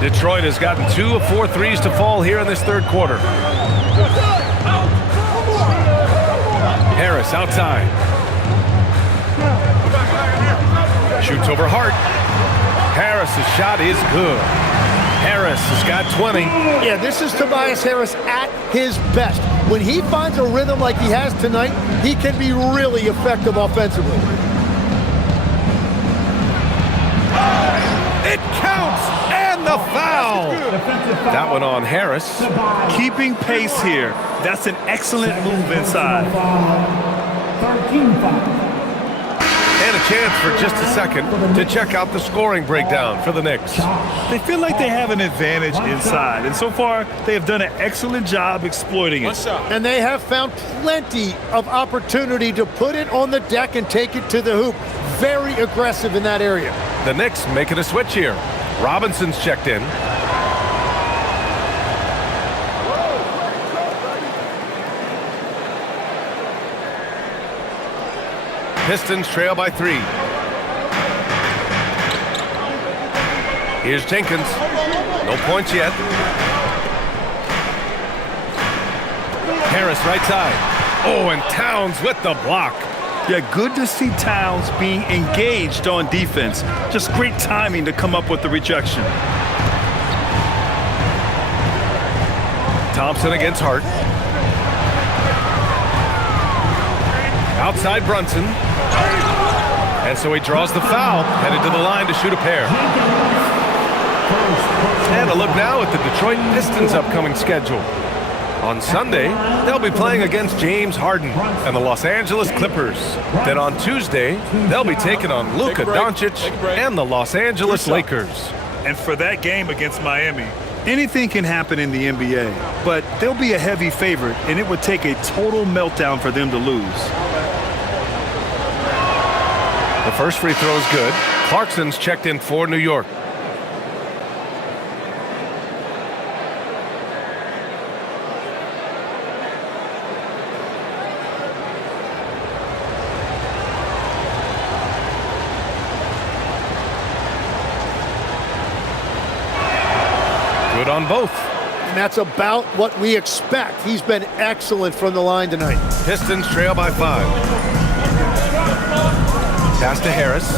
Detroit has gotten 2 of 4 threes to fall here in this third quarter. Harris outside. Shoots over Hart. Harris's shot is good. Harris has got 20. Yeah, this is Tobias Harris at his best. When he finds a rhythm like he has tonight, he can be really effective offensively. It counts, and the foul. That one on Harris. Keeping pace here. That's an excellent move inside. 13 fouls. And a chance for just a second to check out the scoring breakdown for the Knicks. They feel like they have an advantage inside, and so far they have done an excellent job exploiting it. And they have found plenty of opportunity to put it on the deck and take it to the hoop. Very aggressive in that area. The Knicks making a switch here. Robinson's checked in. Pistons trail by 3. Here's Jenkins. No points yet. Harris right side. Oh, and Towns with the block. Yeah, good to see Towns being engaged on defense. Just great timing to come up with the rejection. Thompson against Hart. Outside Brunson. And so he draws the foul, headed to the line to shoot a pair. And a look now at the Detroit Pistons' upcoming schedule. On Sunday, they'll be playing against James Harden and the Los Angeles Clippers. Then on Tuesday, they'll be taking on Luka Doncic and the Los Angeles Lakers. And for that game against Miami, anything can happen in the NBA, but they'll be a heavy favorite, and it would take a total meltdown for them to lose. The first free throw is good. Clarkson's checked in for New York. on both. And that's about what we expect. He's been excellent from the line tonight. Pistons trail by 5. Pass to Harris.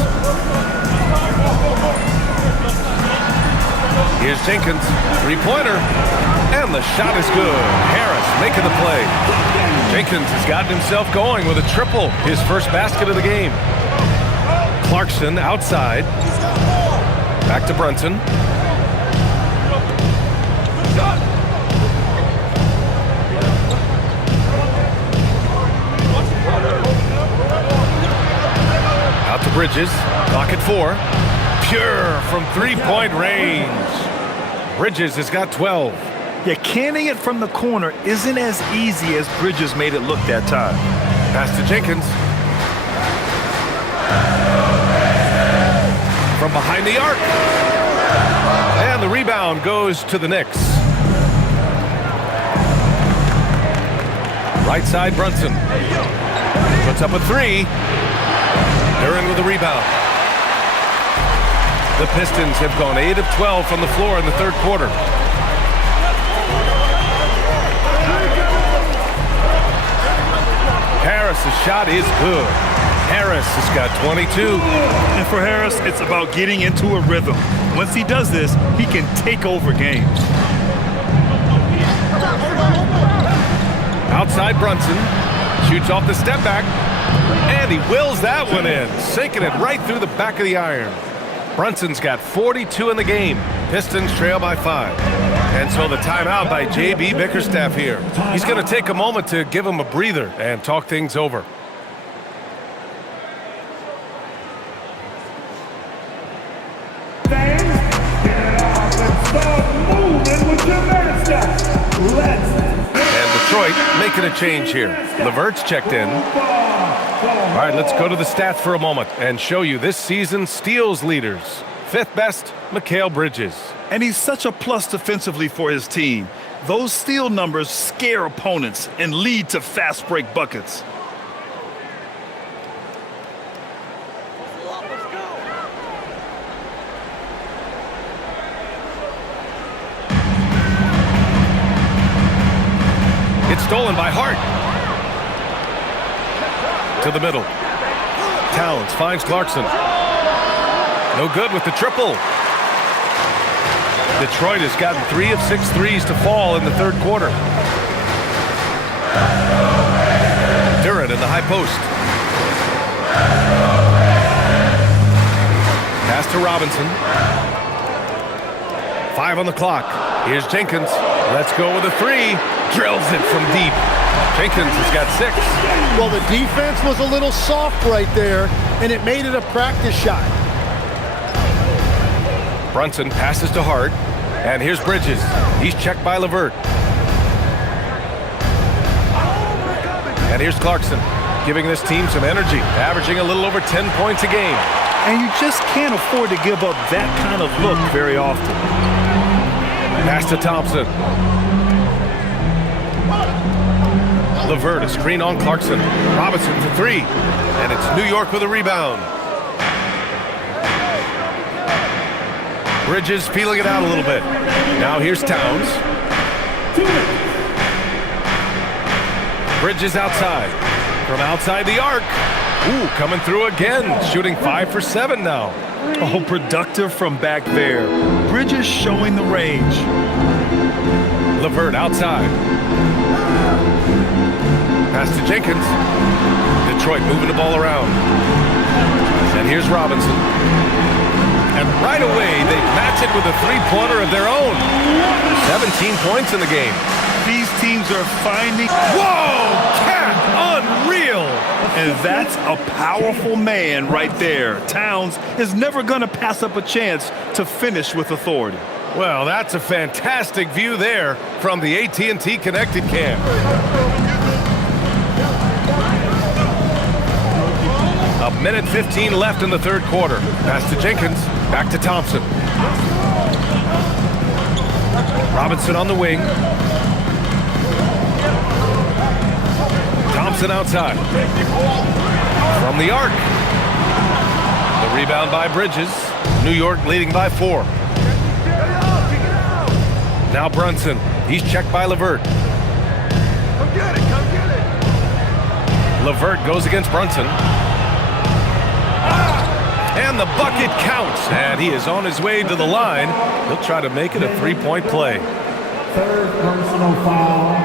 Here's Jenkins, three-pointer, and the shot is good. Harris making the play. Jenkins has gotten himself going with a triple, his first basket of the game. Clarkson outside. Back to Brunson. Out to Bridges, clock at 4. Pure from three-point range. Bridges has got 12. Yeah, canning it from the corner isn't as easy as Bridges made it look that time. Pass to Jenkins. From behind the arc. And the rebound goes to the Knicks. Right side, Brunson. Puts up a 3. They're in with the rebound. The Pistons have gone 8 of 12 from the floor in the third quarter. Harris' shot is good. Harris has got 22. And for Harris, it's about getting into a rhythm. Once he does this, he can take over games. Outside Brunson. Shoots off the step back. And he wills that one in. Sinking it right through the back of the iron. Brunson's got 42 in the game. Pistons trail by 5. And so the timeout by J.B. Bickerstaff here. He's going to take a moment to give him a breather and talk things over. Fans, get off and start moving with your medicine. And Detroit making a change here. Levert's checked in. All right, let's go to the stats for a moment and show you this season's steals leaders. 5th best, Mikal Bridges. And he's such a plus defensively for his team. Those steal numbers scare opponents and lead to fast break buckets. It's stolen by Hart. To the middle. Towns finds Clarkson. No good with the triple. Detroit has gotten 3 of 6 threes to fall in the third quarter. Durant in the high post. Pass to Robinson. 5 on the clock. Here's Jenkins. Let's go with a 3. Drills it from deep. Jenkins has got 6. Well, the defense was a little soft right there, and it made it a practice shot. Brunson passes to Hart, and here's Bridges. He's checked by Levert. And here's Clarkson, giving this team some energy, averaging a little over 10 points a game. And you just can't afford to give up that kind of look very often. Pass to Thompson. Levert, a screen on Clarkson. Robinson for 3, and it's New York with a rebound. Bridges feeling it out a little bit. Now here's Towns. Bridges outside. From outside the arc. Ooh, coming through again. Shooting 5 for 7 now. Oh, productive from back there. Bridges showing the range. Levert outside. Pass to Jenkins. Detroit moving the ball around. And here's Robinson. And right away, they match it with a three-pointer of their own. 17 points in the game. These teams are finding... Whoa! Cat! Unreal! And that's a powerful man right there. Towns is never going to pass up a chance to finish with authority. Well, that's a fantastic view there from the AT&T Connected cam. A minute 15 left in the third quarter. Pass to Jenkins. Back to Thompson. Robinson on the wing. Thompson outside. From the arc. The rebound by Bridges. New York leading by 4. Now Brunson. He's checked by LeVert. Come get it, come get it. LeVert goes against Brunson. And the bucket counts. And he is on his way to the line. He'll try to make it a three-point play. Third personal foul.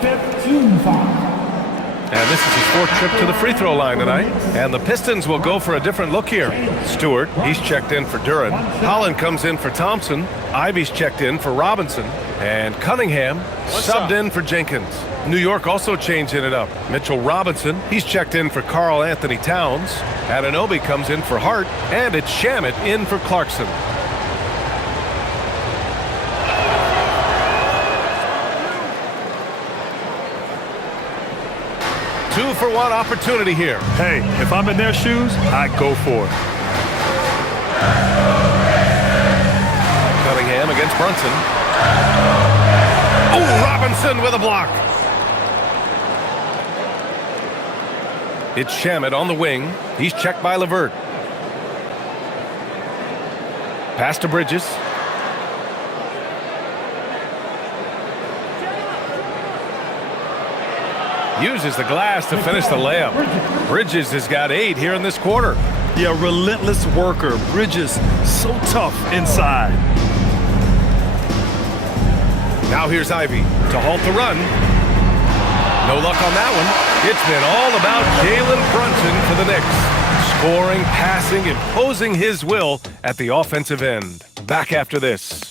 Fifth team foul. And this is his fourth trip to the free throw line tonight. And the Pistons will go for a different look here. Stewart, he's checked in for Duran. Holland comes in for Thompson. Ivy's checked in for Robinson. And Cunningham subbed in for Jenkins. New York also changing it up. Mitchell Robinson, he's checked in for Karl Anthony Towns. Anunoby comes in for Hart. And it's Shamet in for Clarkson. Two-for-one opportunity here. Hey, if I'm in their shoes, I go for it. Cunningham against Brunson. Oh, Robinson with a block. It's Shamet on the wing. He's checked by LeVert. Pass to Bridges. Uses the glass to finish the layup. Bridges has got 8 here in this quarter. Yeah, relentless worker. Bridges, so tough inside. Now here's Ivy to halt the run. No luck on that one. It's been all about Jalen Brunson for the Knicks. Scoring, passing, imposing his will at the offensive end. Back after this.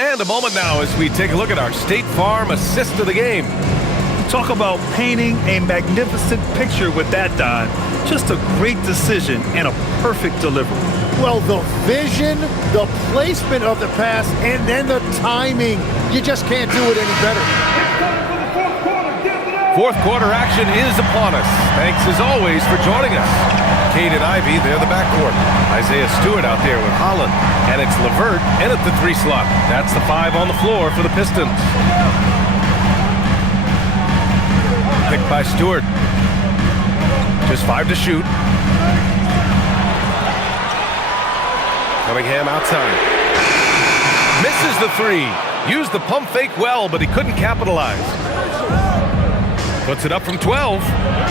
And a moment now as we take a look at our State Farm assist of the game. Talk about painting a magnificent picture with that, Don. Just a great decision and a perfect delivery. Well, the vision, the placement of the pass, and then the timing. You just can't do it any better. Fourth quarter action is upon us. Thanks as always for joining us. Cade and Ivy, they're the backcourt. Isaiah Stewart out there with Holland. And it's LeVert in at the 3 slot. That's the 5 on the floor for the Pistons. Picked by Stewart. Just 5 to shoot. Cunningham outside. Misses the 3. Used the pump fake well, but he couldn't capitalize. Puts it up from 12.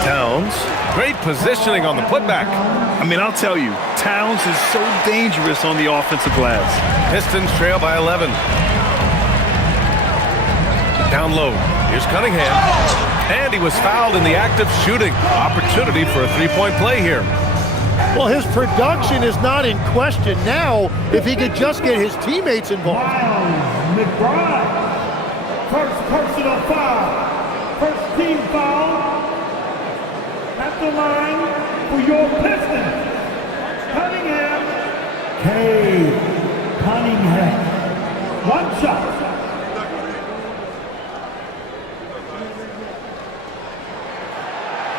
Towns. Great positioning on the putback. I mean, I'll tell you, Towns is so dangerous on the offensive glass. Pistons trail by 11. Down low. Here's Cunningham. And he was fouled in the act of shooting. Opportunity for a three-point play here. Well, his production is not in question now if he could just get his teammates involved. McBride. First personal foul. First team foul. At the line for your Pistons. Cunningham. Cunningham. One shot.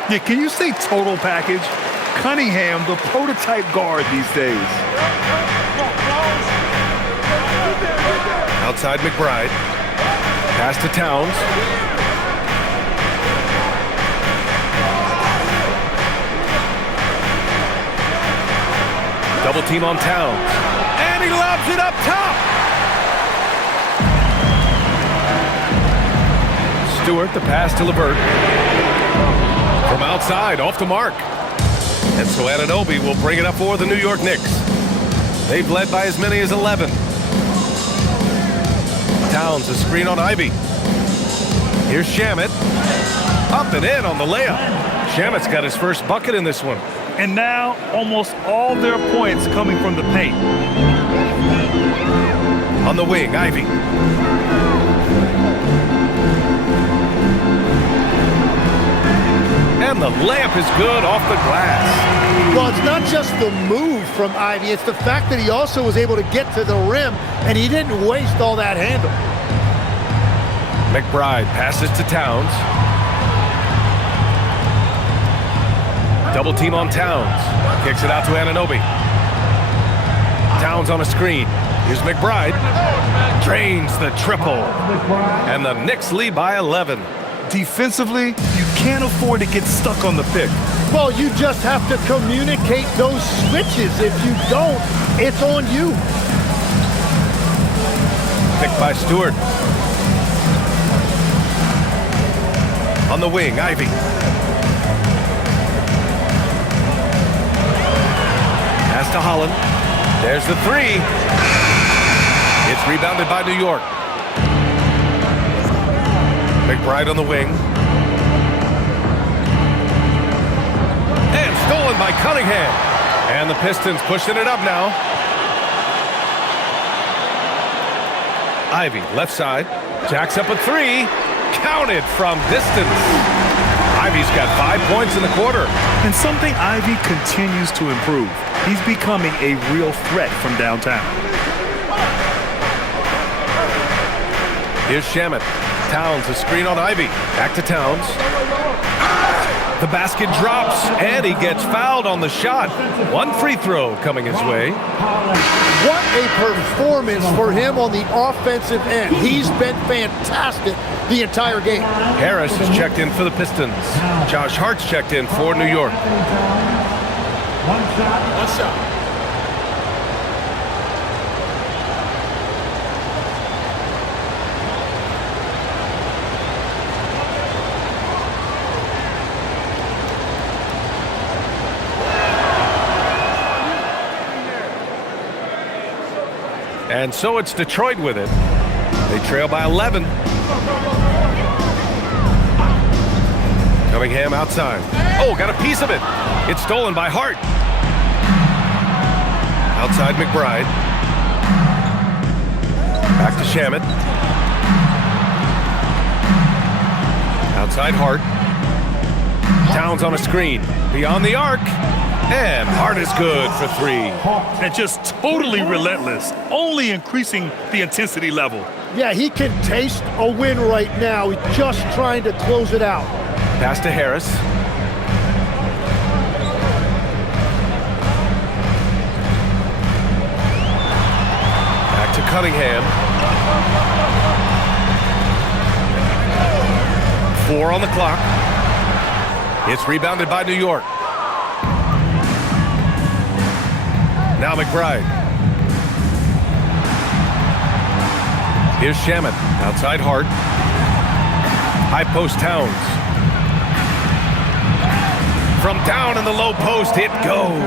Yeah, can you say total package? Cunningham, the prototype guard these days. Outside McBride. Pass to Towns. Double team on Towns. And he lobs it up top. Stewart, the pass to LeVert. From outside, off the mark. And so Anunoby will bring it up for the New York Knicks. They've led by as many as 11. Towns, a screen on Ivy. Here's Shamet. Up and in on the layup. Shamet's got his first bucket in this one. And now, almost all their points coming from the paint. On the wing, Ivy. And the layup is good off the glass. Well, it's not just the move from Ivy. It's the fact that he also was able to get to the rim, and he didn't waste all that handle. McBride passes to Towns. Double team on Towns. Kicks it out to Anunoby. Towns on a screen. Here's McBride. Drains the triple. And the Knicks lead by 11. Defensively, you can't afford to get stuck on the pick. Well, you just have to communicate those switches. If you don't, it's on you. Picked by Stewart. On the wing, Ivy. Pass to Holland. There's the three. It's rebounded by New York. McBride on the wing. And stolen by Cunningham. And the Pistons pushing it up now. Ivy, left side. Jacks up a three. Counted from distance. Ivy's got 5 points in the quarter. And something Ivy continues to improve. He's becoming a real threat from downtown. Here's Shamet. Towns, a screen on Ivy. Back to Towns. The basket drops, and he gets fouled on the shot. One free throw coming his way. What a performance for him on the offensive end. He's been fantastic the entire game. Harris is checked in for the Pistons. Josh Hart's checked in for New York. One shot. And so it's Detroit with it. They trail by 11. Cunningham outside. Oh, got a piece of it. It's stolen by Hart. Outside McBride. Back to Shamet. Outside Hart. Towns on a screen. Beyond the arc. And Hart is good for three. And just totally relentless, only increasing the intensity level. Yeah, he can taste a win right now. He's just trying to close it out. Pass to Harris. Back to Cunningham. 4 on the clock. It's rebounded by New York. Now McBride. Here's Shamet. Outside Hart. High post Towns. From down in the low post, it goes.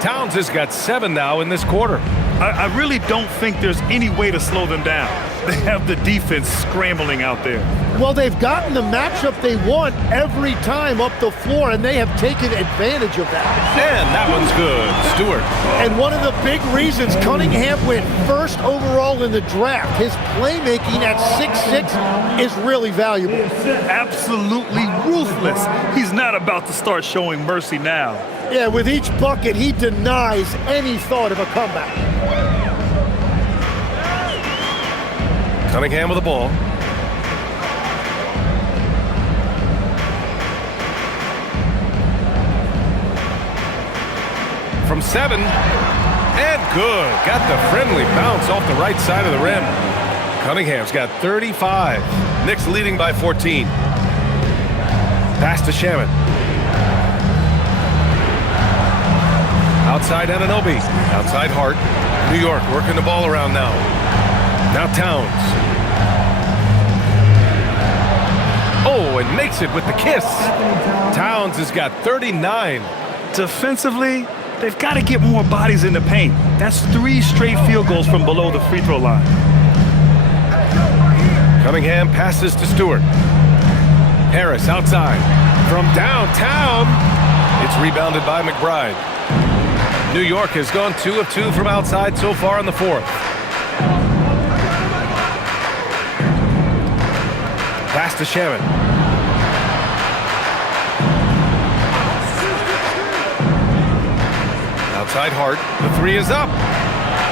Towns has got 7 now in this quarter. I really don't think there's any way to slow them down. They have the defense scrambling out there. Well, they've gotten the matchup they want every time up the floor, and they have taken advantage of that. And that one's good. Stewart. And one of the big reasons Cunningham went first overall in the draft, his playmaking at 6'6" is really valuable. Absolutely ruthless. He's not about to start showing mercy now. Yeah, with each bucket, he denies any thought of a comeback. Cunningham with the ball. From 7. And good. Got the friendly bounce off the right side of the rim. Cunningham's got 35. Knicks leading by 14. Pass to Shamet. Outside Anunoby. Outside Hart. New York working the ball around now. Now Towns. Oh, and makes it with the kiss. Towns has got 39. Defensively, they've got to get more bodies in the paint. That's 3 straight field goals from below the free throw line. Cunningham passes to Stewart. Harris outside. From downtown. It's rebounded by McBride. New York has gone 2 of 2 from outside so far in the fourth. Pass to Shamet. Outside Hart. The 3 is up.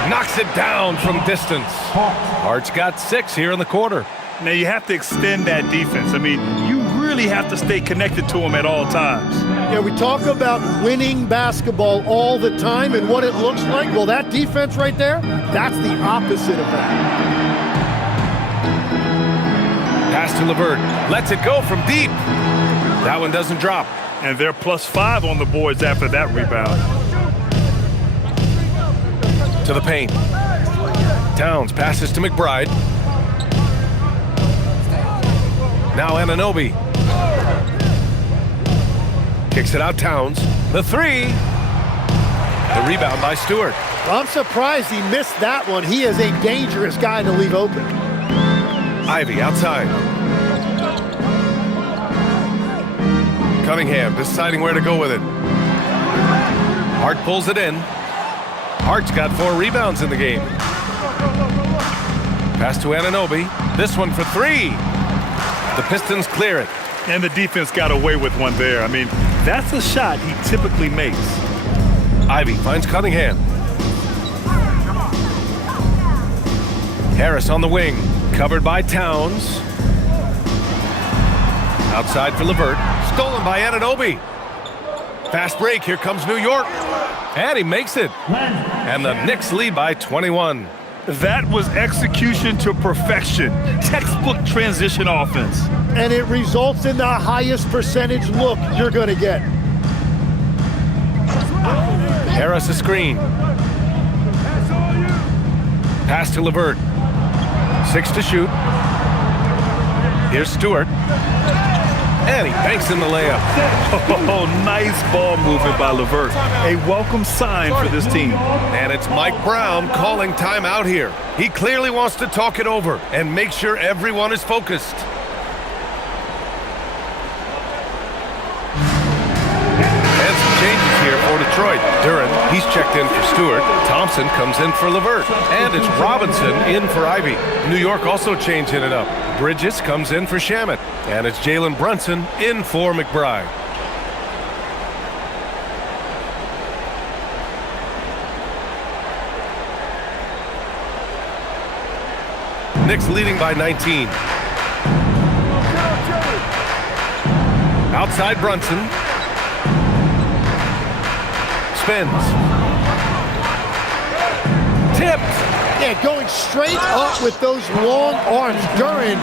Knocks it down from distance. Hart's got 6 here in the quarter. Now you have to extend that defense. I mean, you really have to stay connected to him at all times. Yeah, we talk about winning basketball all the time and what it looks like. Well, that defense right there, that's the opposite of that. Pass to LeVert. Lets it go from deep. That one doesn't drop. And they're +5 on the boards after that rebound. To the paint. Towns passes to McBride. Now Anunoby. Kicks it out Towns. The three. The rebound by Stewart. Well, I'm surprised he missed that one. He is a dangerous guy to leave open. Ivy outside. Cunningham deciding where to go with it. Hart pulls it in. Hart's got 4 rebounds in the game. Pass to Anunoby. This one for 3. The Pistons clear it. And the defense got away with one there. I mean, that's a shot he typically makes. Ivy finds Cunningham. Harris on the wing. Covered by Towns. Outside for LeVert. Stolen by Anunoby. Fast break. Here comes New York. And he makes it. And the Knicks lead by 21. That was execution to perfection. Textbook transition offense. And it results in the highest percentage look you're going to get. Harris a screen. Pass to LeVert. 6 to shoot. Here's Stewart. And he banks in the layup. Oh, nice ball movement by LeVert. A welcome sign for this team. And it's Mike Brown calling timeout here. He clearly wants to talk it over and make sure everyone is focused. And some changes here for Detroit. Duran, he's checked in for Stewart. Thompson comes in for LeVert. And it's Robinson in for Ivy. New York also changing it up. Bridges comes in for Shamet. And it's Jalen Brunson in for McBride. Knicks leading by 19. Outside Brunson. Spins. Tipped. Yeah, going straight up with those long arms. Duran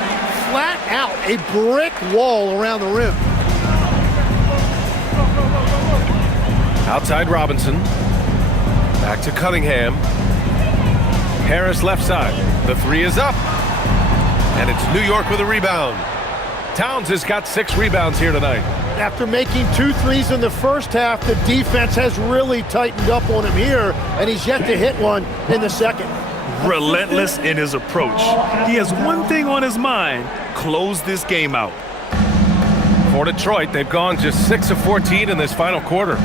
flat out, a brick wall around the rim. Outside Robinson. Back to Cunningham. Harris left side. The 3 is up. And it's New York with a rebound. Towns has got 6 rebounds here tonight. After making 2 threes in the first half, the defense has really tightened up on him here, and he's yet to hit one in the second. Relentless in his approach. He has one thing on his mind: close this game out. For Detroit, they've gone just 6 of 14 in this final quarter.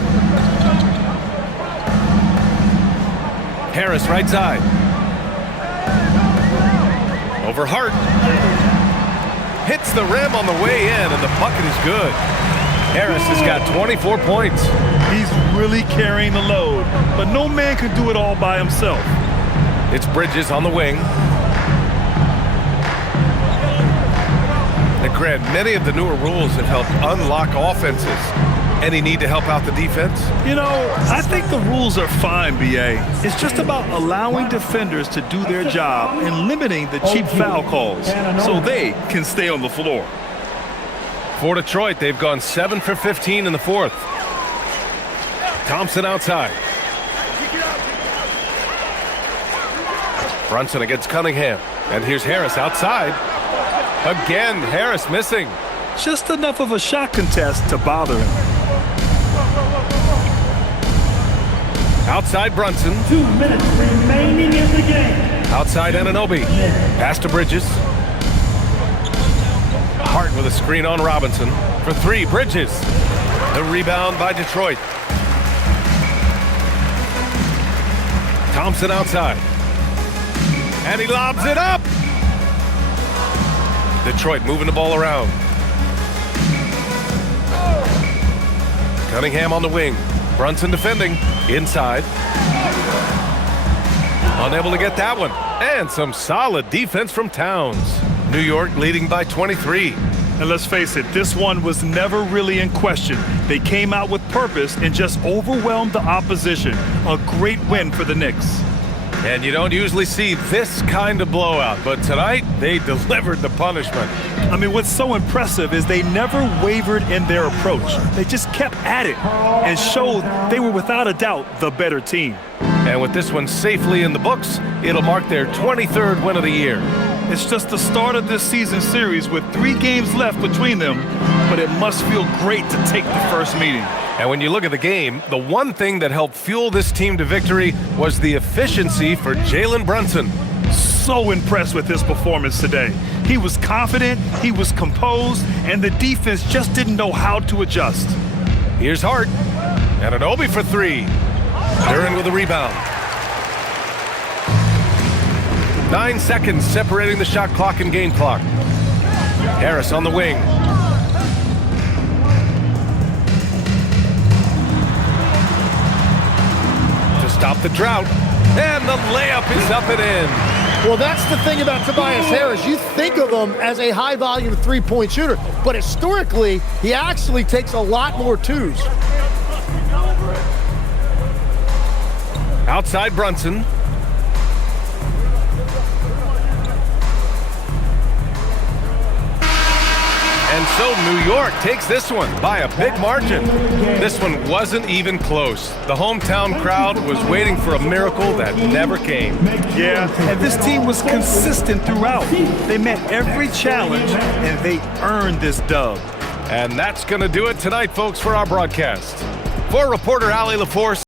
Harris right side. Over Hart. Hits the rim on the way in, and the bucket is good. Harris has got 24 points. He's really carrying the load, but no man can do it all by himself. It's Bridges on the wing. And Grant, many of the newer rules have helped unlock offenses. Any need to help out the defense? You know, I think the rules are fine, B.A. It's just about allowing defenders to do their job and limiting the cheap foul calls so they can stay on the floor. For Detroit, they've gone 7 for 15 in the fourth. Thompson outside. Brunson against Cunningham. And here's Harris outside. Again, Harris missing. Just enough of a shot contest to bother him. Outside Brunson. 2 minutes remaining in the game. Outside Anunoby. Pass to Bridges. Hart with a screen on Robinson. For 3, Bridges. The rebound by Detroit. Thompson outside. And he lobs it up. Detroit moving the ball around. Cunningham on the wing. Brunson defending. Inside. Unable to get that one. And some solid defense from Towns. New York leading by 23. And let's face it, this one was never really in question. They came out with purpose and just overwhelmed the opposition. A great win for the Knicks. And you don't usually see this kind of blowout, but tonight they delivered the punishment. I mean, what's so impressive is they never wavered in their approach. They just kept at it and showed they were without a doubt the better team. And with this one safely in the books, it'll mark their 23rd win of the year. It's just the start of this season series with 3 games left between them, but it must feel great to take the first meeting. And when you look at the game, the one thing that helped fuel this team to victory was the efficiency for Jalen Brunson. So impressed with his performance today. He was confident, he was composed, and the defense just didn't know how to adjust. Here's Hart. And Anunoby for 3. Duran with a rebound. 9 seconds separating the shot clock and game clock. Harris on the wing. To stop the drought. And the layup is up and in. Well, that's the thing about Tobias Harris. You think of him as a high-volume three-point shooter, but historically, he actually takes a lot more twos. Outside Brunson. And so New York takes this one by a big margin. This one wasn't even close. The hometown crowd was waiting for a miracle that never came. Yeah, and this team was consistent throughout. They met every challenge, and they earned this dub. And that's going to do it tonight, folks, for our broadcast. For reporter Allie LaForce,